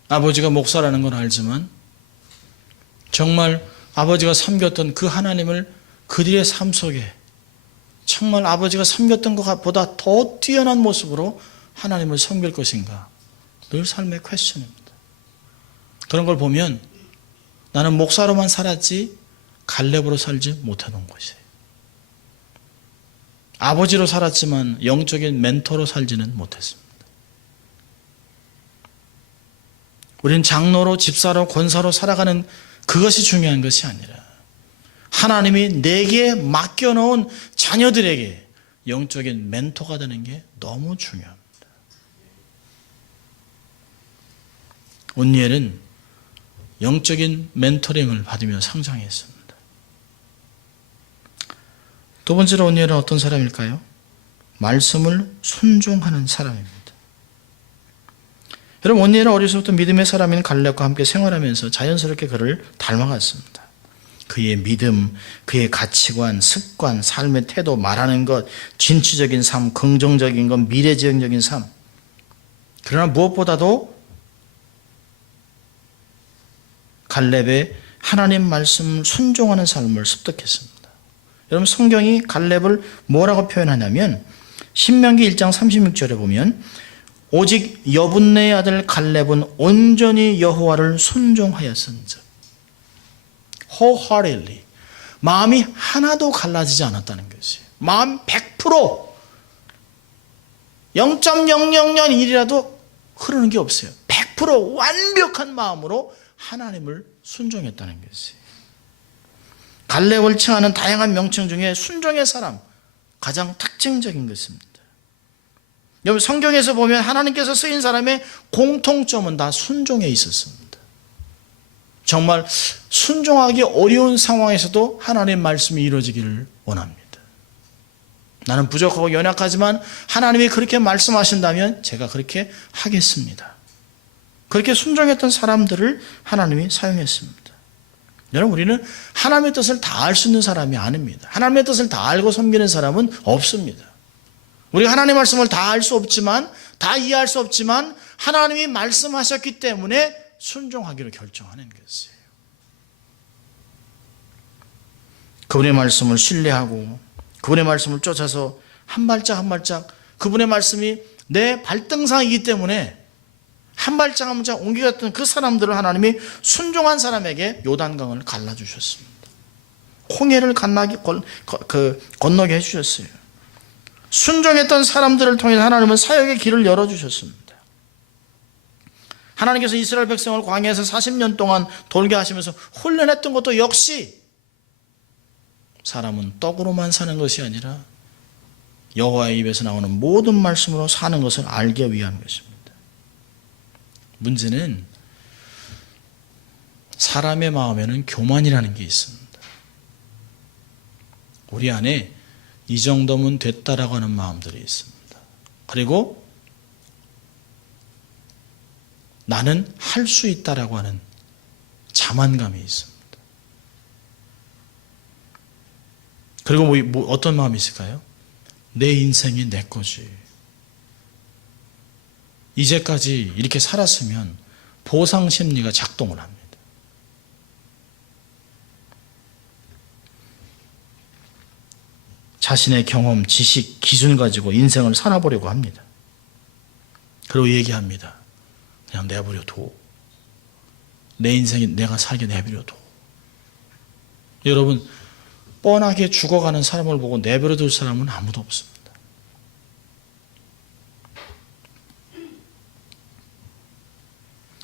아버지가 목사라는 걸 알지만 정말 아버지가 섬겼던 그 하나님을 그들의 삶 속에 정말 아버지가 섬겼던 것보다 더 뛰어난 모습으로 하나님을 섬길 것인가? 늘 삶의 퀘스천입니다. 그런 걸 보면 나는 목사로만 살았지 갈렙으로 살지 못하는 것이에요. 아버지로 살았지만 영적인 멘토로 살지는 못했습니다. 우리는 장로로, 집사로, 권사로 살아가는 그것이 중요한 것이 아니라 하나님이 내게 맡겨놓은 자녀들에게 영적인 멘토가 되는 게 너무 중요합니다. 온니엘은 영적인 멘토링을 받으며 성장했습니다. 두 번째로 온니엘은 어떤 사람일까요? 말씀을 순종하는 사람입니다. 여러분, 온니엘은 어려서부터 믿음의 사람인 갈렙과 함께 생활하면서 자연스럽게 그를 닮아갔습니다. 그의 믿음, 그의 가치관, 습관, 삶의 태도, 말하는 것, 진취적인 삶, 긍정적인 것, 미래지향적인 삶. 그러나 무엇보다도 갈렙의 하나님 말씀을 순종하는 삶을 습득했습니다. 여러분, 성경이 갈렙을 뭐라고 표현하냐면 신명기 1장 36절에 보면 오직 여분네의 아들 갈렙은 온전히 여호와를 순종하였은즉 wholeheartedly 마음이 하나도 갈라지지 않았다는 것이에요. 마음 100% 0.000일이라도 흐르는 게 없어요. 100% 완벽한 마음으로 하나님을 순종했다는 것이에요. 갈렙을 칭하는 다양한 명칭 중에 순종의 사람, 가장 특징적인 것입니다. 여러분, 성경에서 보면 하나님께서 쓰인 사람의 공통점은 다 순종에 있었습니다. 정말 순종하기 어려운 상황에서도 하나님의 말씀이 이루어지기를 원합니다. 나는 부족하고 연약하지만 하나님이 그렇게 말씀하신다면 제가 그렇게 하겠습니다. 그렇게 순종했던 사람들을 하나님이 사용했습니다. 여러분, 우리는 하나님의 뜻을 다 알 수 있는 사람이 아닙니다. 하나님의 뜻을 다 알고 섬기는 사람은 없습니다. 우리가 하나님의 말씀을 다 알 수 없지만, 다 이해할 수 없지만 하나님이 말씀하셨기 때문에 순종하기로 결정하는 것이에요. 그분의 말씀을 신뢰하고 그분의 말씀을 쫓아서 한 발짝 한 발짝 그분의 말씀이 내 발등상이기 때문에 한 발짝 한 발짝 옮겨갔던 그 사람들을 하나님이 순종한 사람에게 요단강을 갈라주셨습니다. 홍해를 건너게 해주셨어요. 순종했던 사람들을 통해 하나님은 사역의 길을 열어주셨습니다. 하나님께서 이스라엘 백성을 광야에서 40년 동안 돌게 하시면서 훈련했던 것도 역시 사람은 떡으로만 사는 것이 아니라 여호와의 입에서 나오는 모든 말씀으로 사는 것을 알기 위한 것입니다. 문제는 사람의 마음에는 교만이라는 게 있습니다. 우리 안에 이 정도면 됐다라고 하는 마음들이 있습니다. 그리고 나는 할 수 있다라고 하는 자만감이 있습니다. 그리고 어떤 마음이 있을까요? 내 인생이 내 거지. 이제까지 이렇게 살았으면 보상 심리가 작동을 합니다. 자신의 경험, 지식, 기준 가지고 인생을 살아보려고 합니다. 그리고 얘기합니다. 그냥 내버려둬. 내 인생이 내가 살게 내버려둬. 여러분, 뻔하게 죽어가는 사람을 보고 내버려둘 사람은 아무도 없습니다.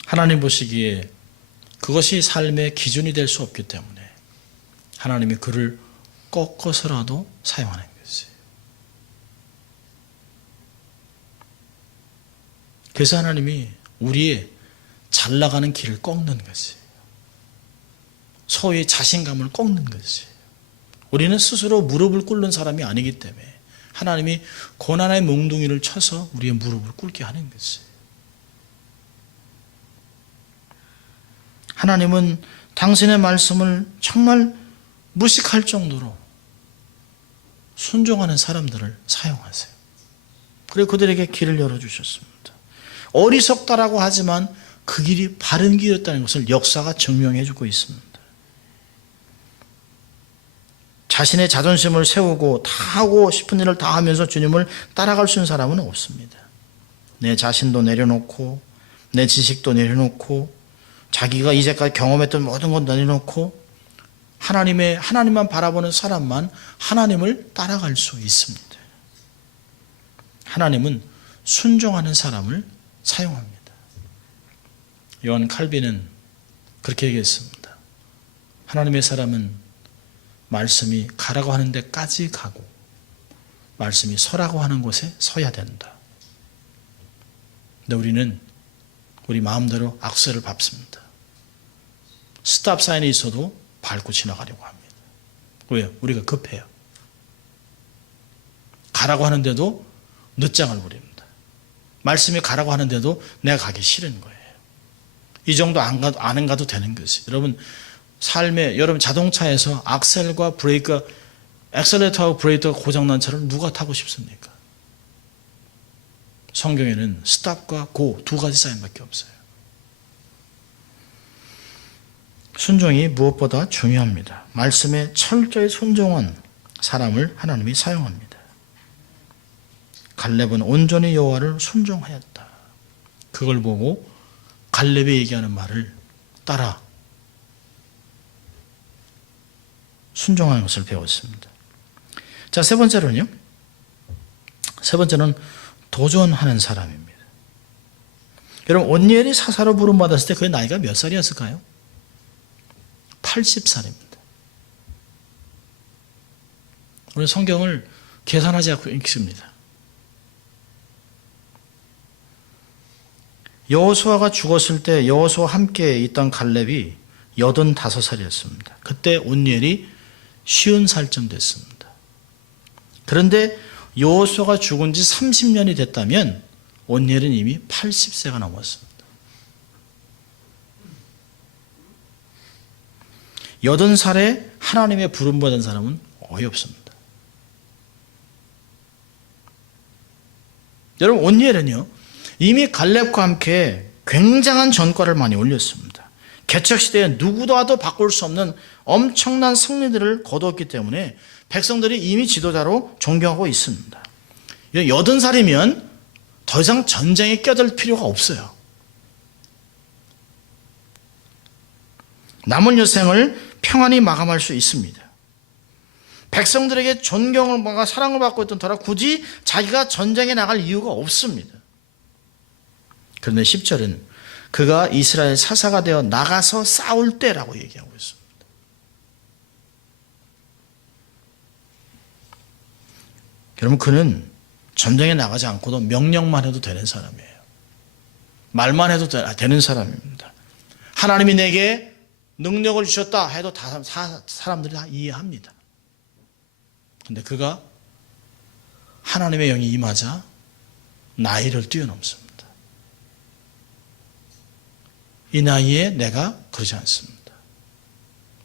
하나님 보시기에 그것이 삶의 기준이 될 수 없기 때문에 하나님이 그를 꺾어서라도 사용하는 것이에요. 그래서 하나님이 우리의 잘 나가는 길을 꺾는 것이에요. 소위 자신감을 꺾는 것이에요. 우리는 스스로 무릎을 꿇는 사람이 아니기 때문에 하나님이 고난의 몽둥이를 쳐서 우리의 무릎을 꿇게 하는 것이에요. 하나님은 당신의 말씀을 정말 무식할 정도로 순종하는 사람들을 사용하세요. 그리고 그들에게 길을 열어주셨습니다. 어리석다라고 하지만 그 길이 바른 길이었다는 것을 역사가 증명해 주고 있습니다. 자신의 자존심을 세우고 다 하고 싶은 일을 다 하면서 주님을 따라갈 수 있는 사람은 없습니다. 내 자신도 내려놓고 내 지식도 내려놓고 자기가 이제까지 경험했던 모든 것 내려놓고 하나님만 바라보는 사람만 하나님을 따라갈 수 있습니다. 하나님은 순종하는 사람을 사용합니다. 요한 칼빈은 그렇게 얘기했습니다. 하나님의 사람은 말씀이 가라고 하는 데까지 가고 말씀이 서라고 하는 곳에 서야 된다. 근데 우리는 우리 마음대로 악셀을 밟습니다. 스탑 사인이 있어도 밟고 지나가려고 합니다. 왜요? 우리가 급해요. 가라고 하는데도 늦장을 부립니다. 말씀이 가라고 하는데도 내가 가기 싫은 거예요. 이 정도 안 가도 되는 것이. 여러분 삶에 여러분 자동차에서 악셀과 브레이크가 엑셀레이터하고 브레이크가 고장난 차를 누가 타고 싶습니까? 성경에는 스탑과 고 두 가지 사인밖에 없어요. 순종이 무엇보다 중요합니다. 말씀에 철저히 순종한 사람을 하나님이 사용합니다. 갈렙은 온전히 여호와를 순종하였다. 그걸 보고 갈렙이 얘기하는 말을 따라 순종하는 것을 배웠습니다. 자, 세 번째로는요. 세 번째는 도전하는 사람입니다. 여러분 온니엘이 사사로 부름받았을 때 그의 나이가 몇 살이었을까요? 80살입니다. 우리 성경을 계산하지 않고 읽습니다. 여호수아가 죽었을 때 여호수아와 함께 있던 갈렙이 85살이었습니다. 그때 온니엘이 50살쯤 됐습니다. 그런데 여호수아가 죽은 지 30년이 됐다면 온니엘은 이미 80세가 넘었습니다. 80살에 하나님의 부름받은 사람은 어이없습니다. 여러분 온니엘은요 이미 갈렙과 함께 굉장한 전과를 많이 올렸습니다. 개척시대에 누구도 바꿀 수 없는 엄청난 승리들을 거두었기 때문에 백성들이 이미 지도자로 존경하고 있습니다. 80살이면 더 이상 전쟁에 껴들 필요가 없어요. 남은 여생을 평안히 마감할 수 있습니다. 백성들에게 존경을 받고 사랑을 받고 있던 터라 굳이 자기가 전쟁에 나갈 이유가 없습니다. 그런데 10절은 그가 이스라엘 사사가 되어 나가서 싸울 때라고 얘기하고 있습니다. 여러분 그는 전쟁에 나가지 않고도 명령만 해도 되는 사람이에요. 말만 해도 되는 사람입니다. 하나님이 내게 능력을 주셨다 해도 사람들이 다 이해합니다. 그런데 그가 하나님의 영이 임하자 나이를 뛰어넘습니다. 이 나이에 내가 그러지 않습니다.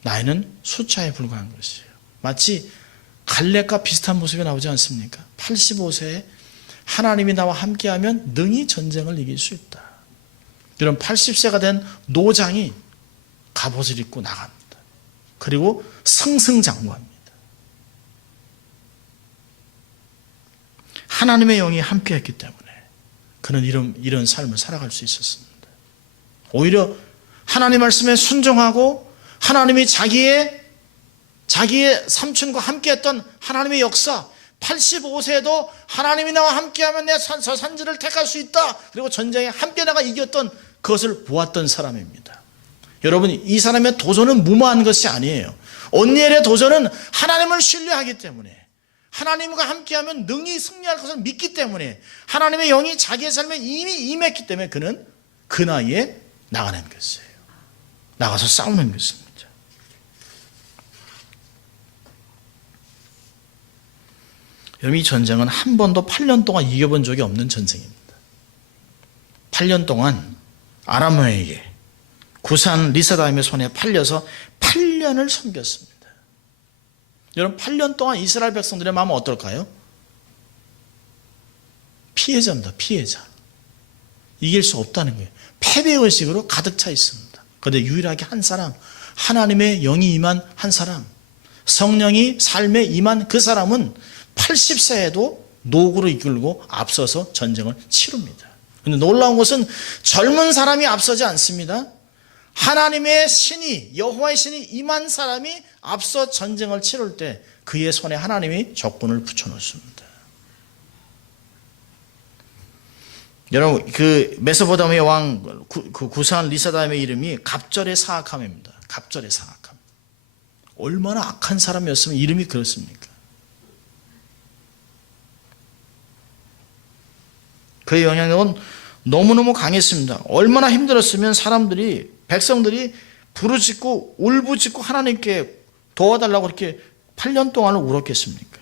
나이는 숫자에 불과한 것이에요. 마치 갈렙과 비슷한 모습이 나오지 않습니까? 85세에 하나님이 나와 함께하면 능히 전쟁을 이길 수 있다. 이런 80세가 된 노장이 갑옷을 입고 나갑니다. 그리고 승승장구합니다. 하나님의 영이 함께했기 때문에 그는 이런 삶을 살아갈 수 있었습니다. 오히려 하나님 말씀에 순종하고 하나님이 자기의 삼촌과 함께했던 하나님의 역사 85세에도 하나님이 나와 함께하면 내 저 산지를 택할 수 있다. 그리고 전쟁에 함께 나가 이겼던 그것을 보았던 사람입니다. 여러분 이 사람의 도전은 무모한 것이 아니에요. 온니엘의 도전은 하나님을 신뢰하기 때문에 하나님과 함께하면 능히 승리할 것을 믿기 때문에 하나님의 영이 자기의 삶에 이미 임했기 때문에 그는 그 나이에 나가는 것이에요. 나가서 싸우는 것입니다. 여러분 이 전쟁은 한 번도 8년 동안 이겨본 적이 없는 전쟁입니다. 8년 동안 아람에게 구산 리사다임의 손에 팔려서 8년을 섬겼습니다. 여러분 8년 동안 이스라엘 백성들의 마음은 어떨까요? 피해자입니다. 피해자. 이길 수 없다는 거예요. 패배의식으로 가득 차 있습니다. 그런데 유일하게 한 사람, 하나님의 영이 임한 한 사람, 성령이 삶에 임한 그 사람은 80세에도 노구로 이끌고 앞서서 전쟁을 치릅니다. 그런데 놀라운 것은 젊은 사람이 앞서지 않습니다. 하나님의 신이, 여호와의 신이 임한 사람이 앞서 전쟁을 치를 때 그의 손에 하나님이 적군을 붙여놓습니다. 여러분 그 메소포타미아 왕 구사한 리사다임의 이름이 갑절의 사악함입니다. 갑절의 사악함. 얼마나 악한 사람이었으면 이름이 그렇습니까? 그의 영향력은 너무너무 강했습니다. 얼마나 힘들었으면 사람들이 백성들이 부르짖고 울부짖고 하나님께 도와달라고 이렇게 8년 동안을 울었겠습니까?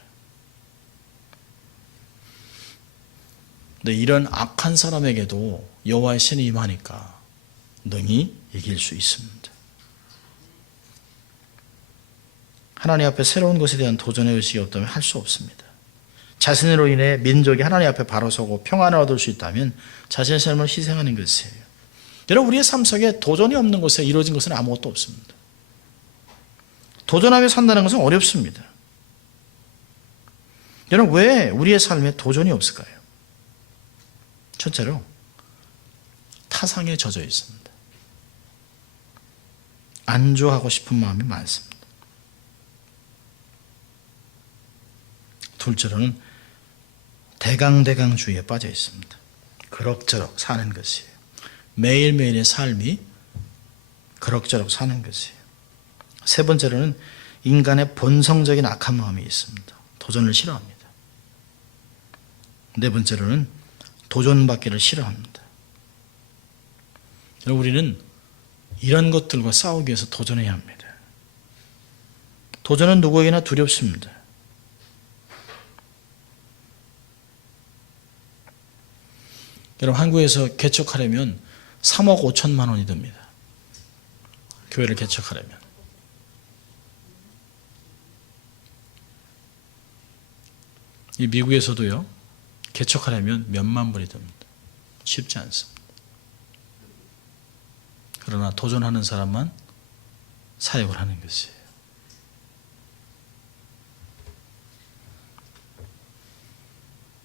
근데 이런 악한 사람에게도 여호와의 신이 임하니까 능히 이길 수 있습니다. 하나님 앞에 새로운 것에 대한 도전의 의식이 없다면 할 수 없습니다. 자신으로 인해 민족이 하나님 앞에 바로 서고 평안을 얻을 수 있다면 자신의 삶을 희생하는 것이에요. 여러분 우리의 삶 속에 도전이 없는 곳에 이루어진 것은 아무것도 없습니다. 도전하며 산다는 것은 어렵습니다. 여러분 왜 우리의 삶에 도전이 없을까요? 첫째로 타상에 젖어 있습니다. 안주하고 싶은 마음이 많습니다. 둘째로는 대강대강주의에 빠져 있습니다. 그럭저럭 사는 것이에요. 매일매일의 삶이 그럭저럭 사는 것이에요. 세 번째로는 인간의 본성적인 악한 마음이 있습니다. 도전을 싫어합니다. 네 번째로는 도전받기를 싫어합니다. 여러분 우리는 이런 것들과 싸우기 위해서 도전해야 합니다. 도전은 누구에게나 두렵습니다. 여러분 한국에서 개척하려면 3억 5천만 원이 듭니다. 교회를 개척하려면. 이 미국에서도요. 개척하려면 몇만 불이 듭니다. 쉽지 않습니다. 그러나 도전하는 사람만 사역을 하는 것이에요.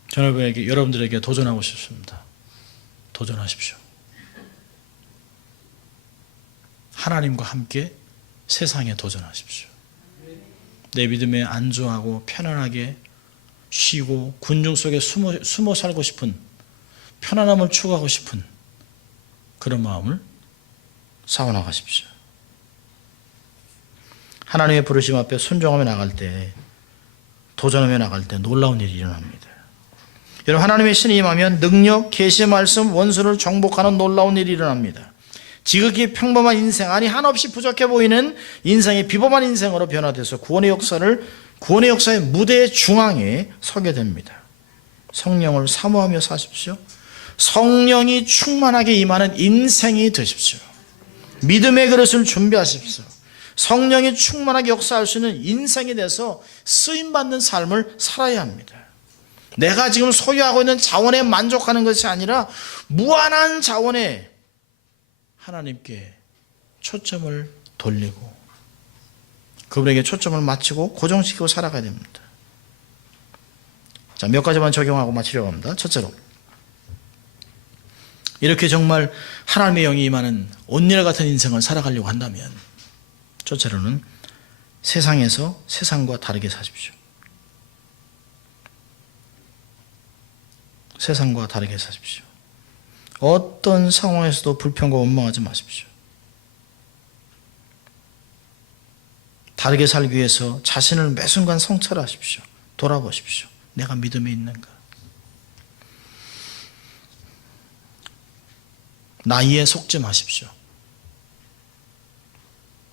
저는 여러분들에게 도전하고 싶습니다. 도전하십시오. 하나님과 함께 세상에 도전하십시오. 내 믿음에 안주하고 편안하게 쉬고 군중 속에 숨어 살고 싶은 편안함을 추구하고 싶은 그런 마음을 쌓아나가십시오. 하나님의 부르심 앞에 순종하며 나갈 때 도전하며 나갈 때 놀라운 일이 일어납니다. 여러분 하나님의 신이 임하면 능력, 계시의 말씀, 원수를 정복하는 놀라운 일이 일어납니다. 지극히 평범한 인생, 아니 한없이 부족해 보이는 인생이 비범한 인생으로 변화돼서 구원의 역사의 무대 중앙에 서게 됩니다. 성령을 사모하며 사십시오. 성령이 충만하게 임하는 인생이 되십시오. 믿음의 그릇을 준비하십시오. 성령이 충만하게 역사할 수 있는 인생이 돼서 쓰임받는 삶을 살아야 합니다. 내가 지금 소유하고 있는 자원에 만족하는 것이 아니라 무한한 자원에 하나님께 초점을 돌리고 그분에게 초점을 맞추고 고정시키고 살아가야 됩니다. 자, 몇 가지만 적용하고 마치려고 합니다. 첫째로, 이렇게 정말 하나님의 영이 임하는 온열 같은 인생을 살아가려고 한다면 첫째로는 세상에서 세상과 다르게 사십시오. 세상과 다르게 사십시오. 어떤 상황에서도 불평과 원망하지 마십시오. 다르게 살기 위해서 자신을 매 순간 성찰하십시오. 돌아보십시오. 내가 믿음에 있는가? 나이에 속지 마십시오.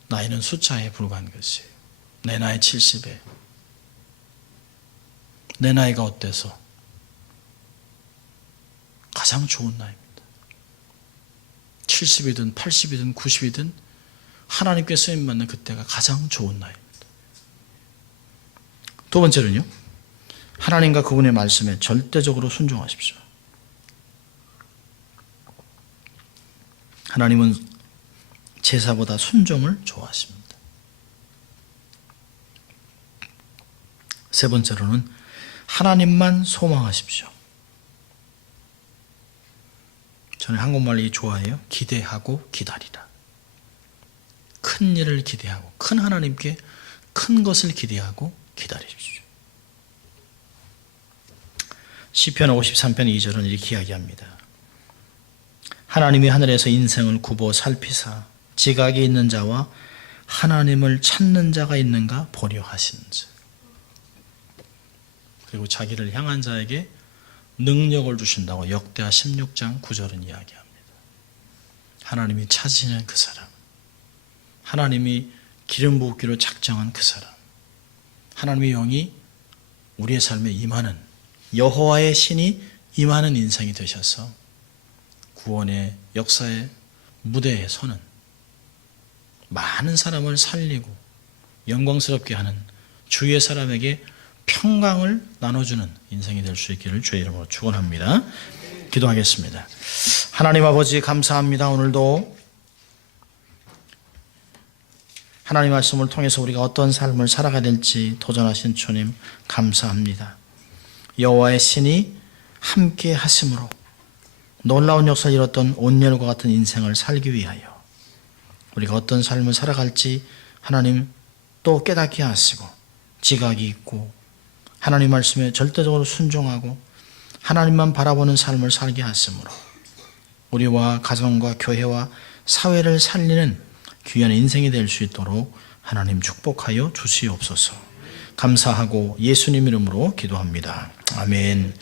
나이는 숫자에 불과한 것이에요. 내 나이 70에 내 나이가 어때서? 가장 좋은 나이입니다. 70이든 80이든 90이든 하나님께 쓰임받는 그때가 가장 좋은 나이입니다. 두 번째는요, 하나님과 그분의 말씀에 절대적으로 순종하십시오. 하나님은 제사보다 순종을 좋아하십니다. 세 번째로는 하나님만 소망하십시오. 저는 한국말 이 좋아해요. 기대하고 기다리라. 큰 일을 기대하고 큰 하나님께 큰 것을 기대하고 기다리십시오. 시편 53편 2절은 이렇게 이야기합니다. 하나님이 하늘에서 인생을 굽어 살피사 지각이 있는 자와 하나님을 찾는 자가 있는가 보려 하신지. 그리고 자기를 향한 자에게 능력을 주신다고 역대하 16장 9절은 이야기합니다. 하나님이 찾으시는 그 사람, 하나님이 기름 붓기로 작정한 그 사람, 하나님의 영이 우리의 삶에 임하는, 여호와의 신이 임하는 인생이 되셔서 구원의 역사의 무대에 서는, 많은 사람을 살리고 영광스럽게 하는 주의 사람에게 평강을 나눠주는 인생이 될 수 있기를 주의 이름으로 축원합니다. 기도하겠습니다. 하나님 아버지 감사합니다. 오늘도 하나님 말씀을 통해서 우리가 어떤 삶을 살아가야 될지 도전하신 주님 감사합니다. 여호와의 신이 함께 하심으로 놀라운 역사를 이뤘던 온열과 같은 인생을 살기 위하여 우리가 어떤 삶을 살아갈지 하나님 또 깨닫게 하시고, 지각이 있고 하나님 말씀에 절대적으로 순종하고 하나님만 바라보는 삶을 살게 하심으로 우리와 가정과 교회와 사회를 살리는 귀한 인생이 될 수 있도록 하나님 축복하여 주시옵소서. 감사하고 예수님 이름으로 기도합니다. 아멘.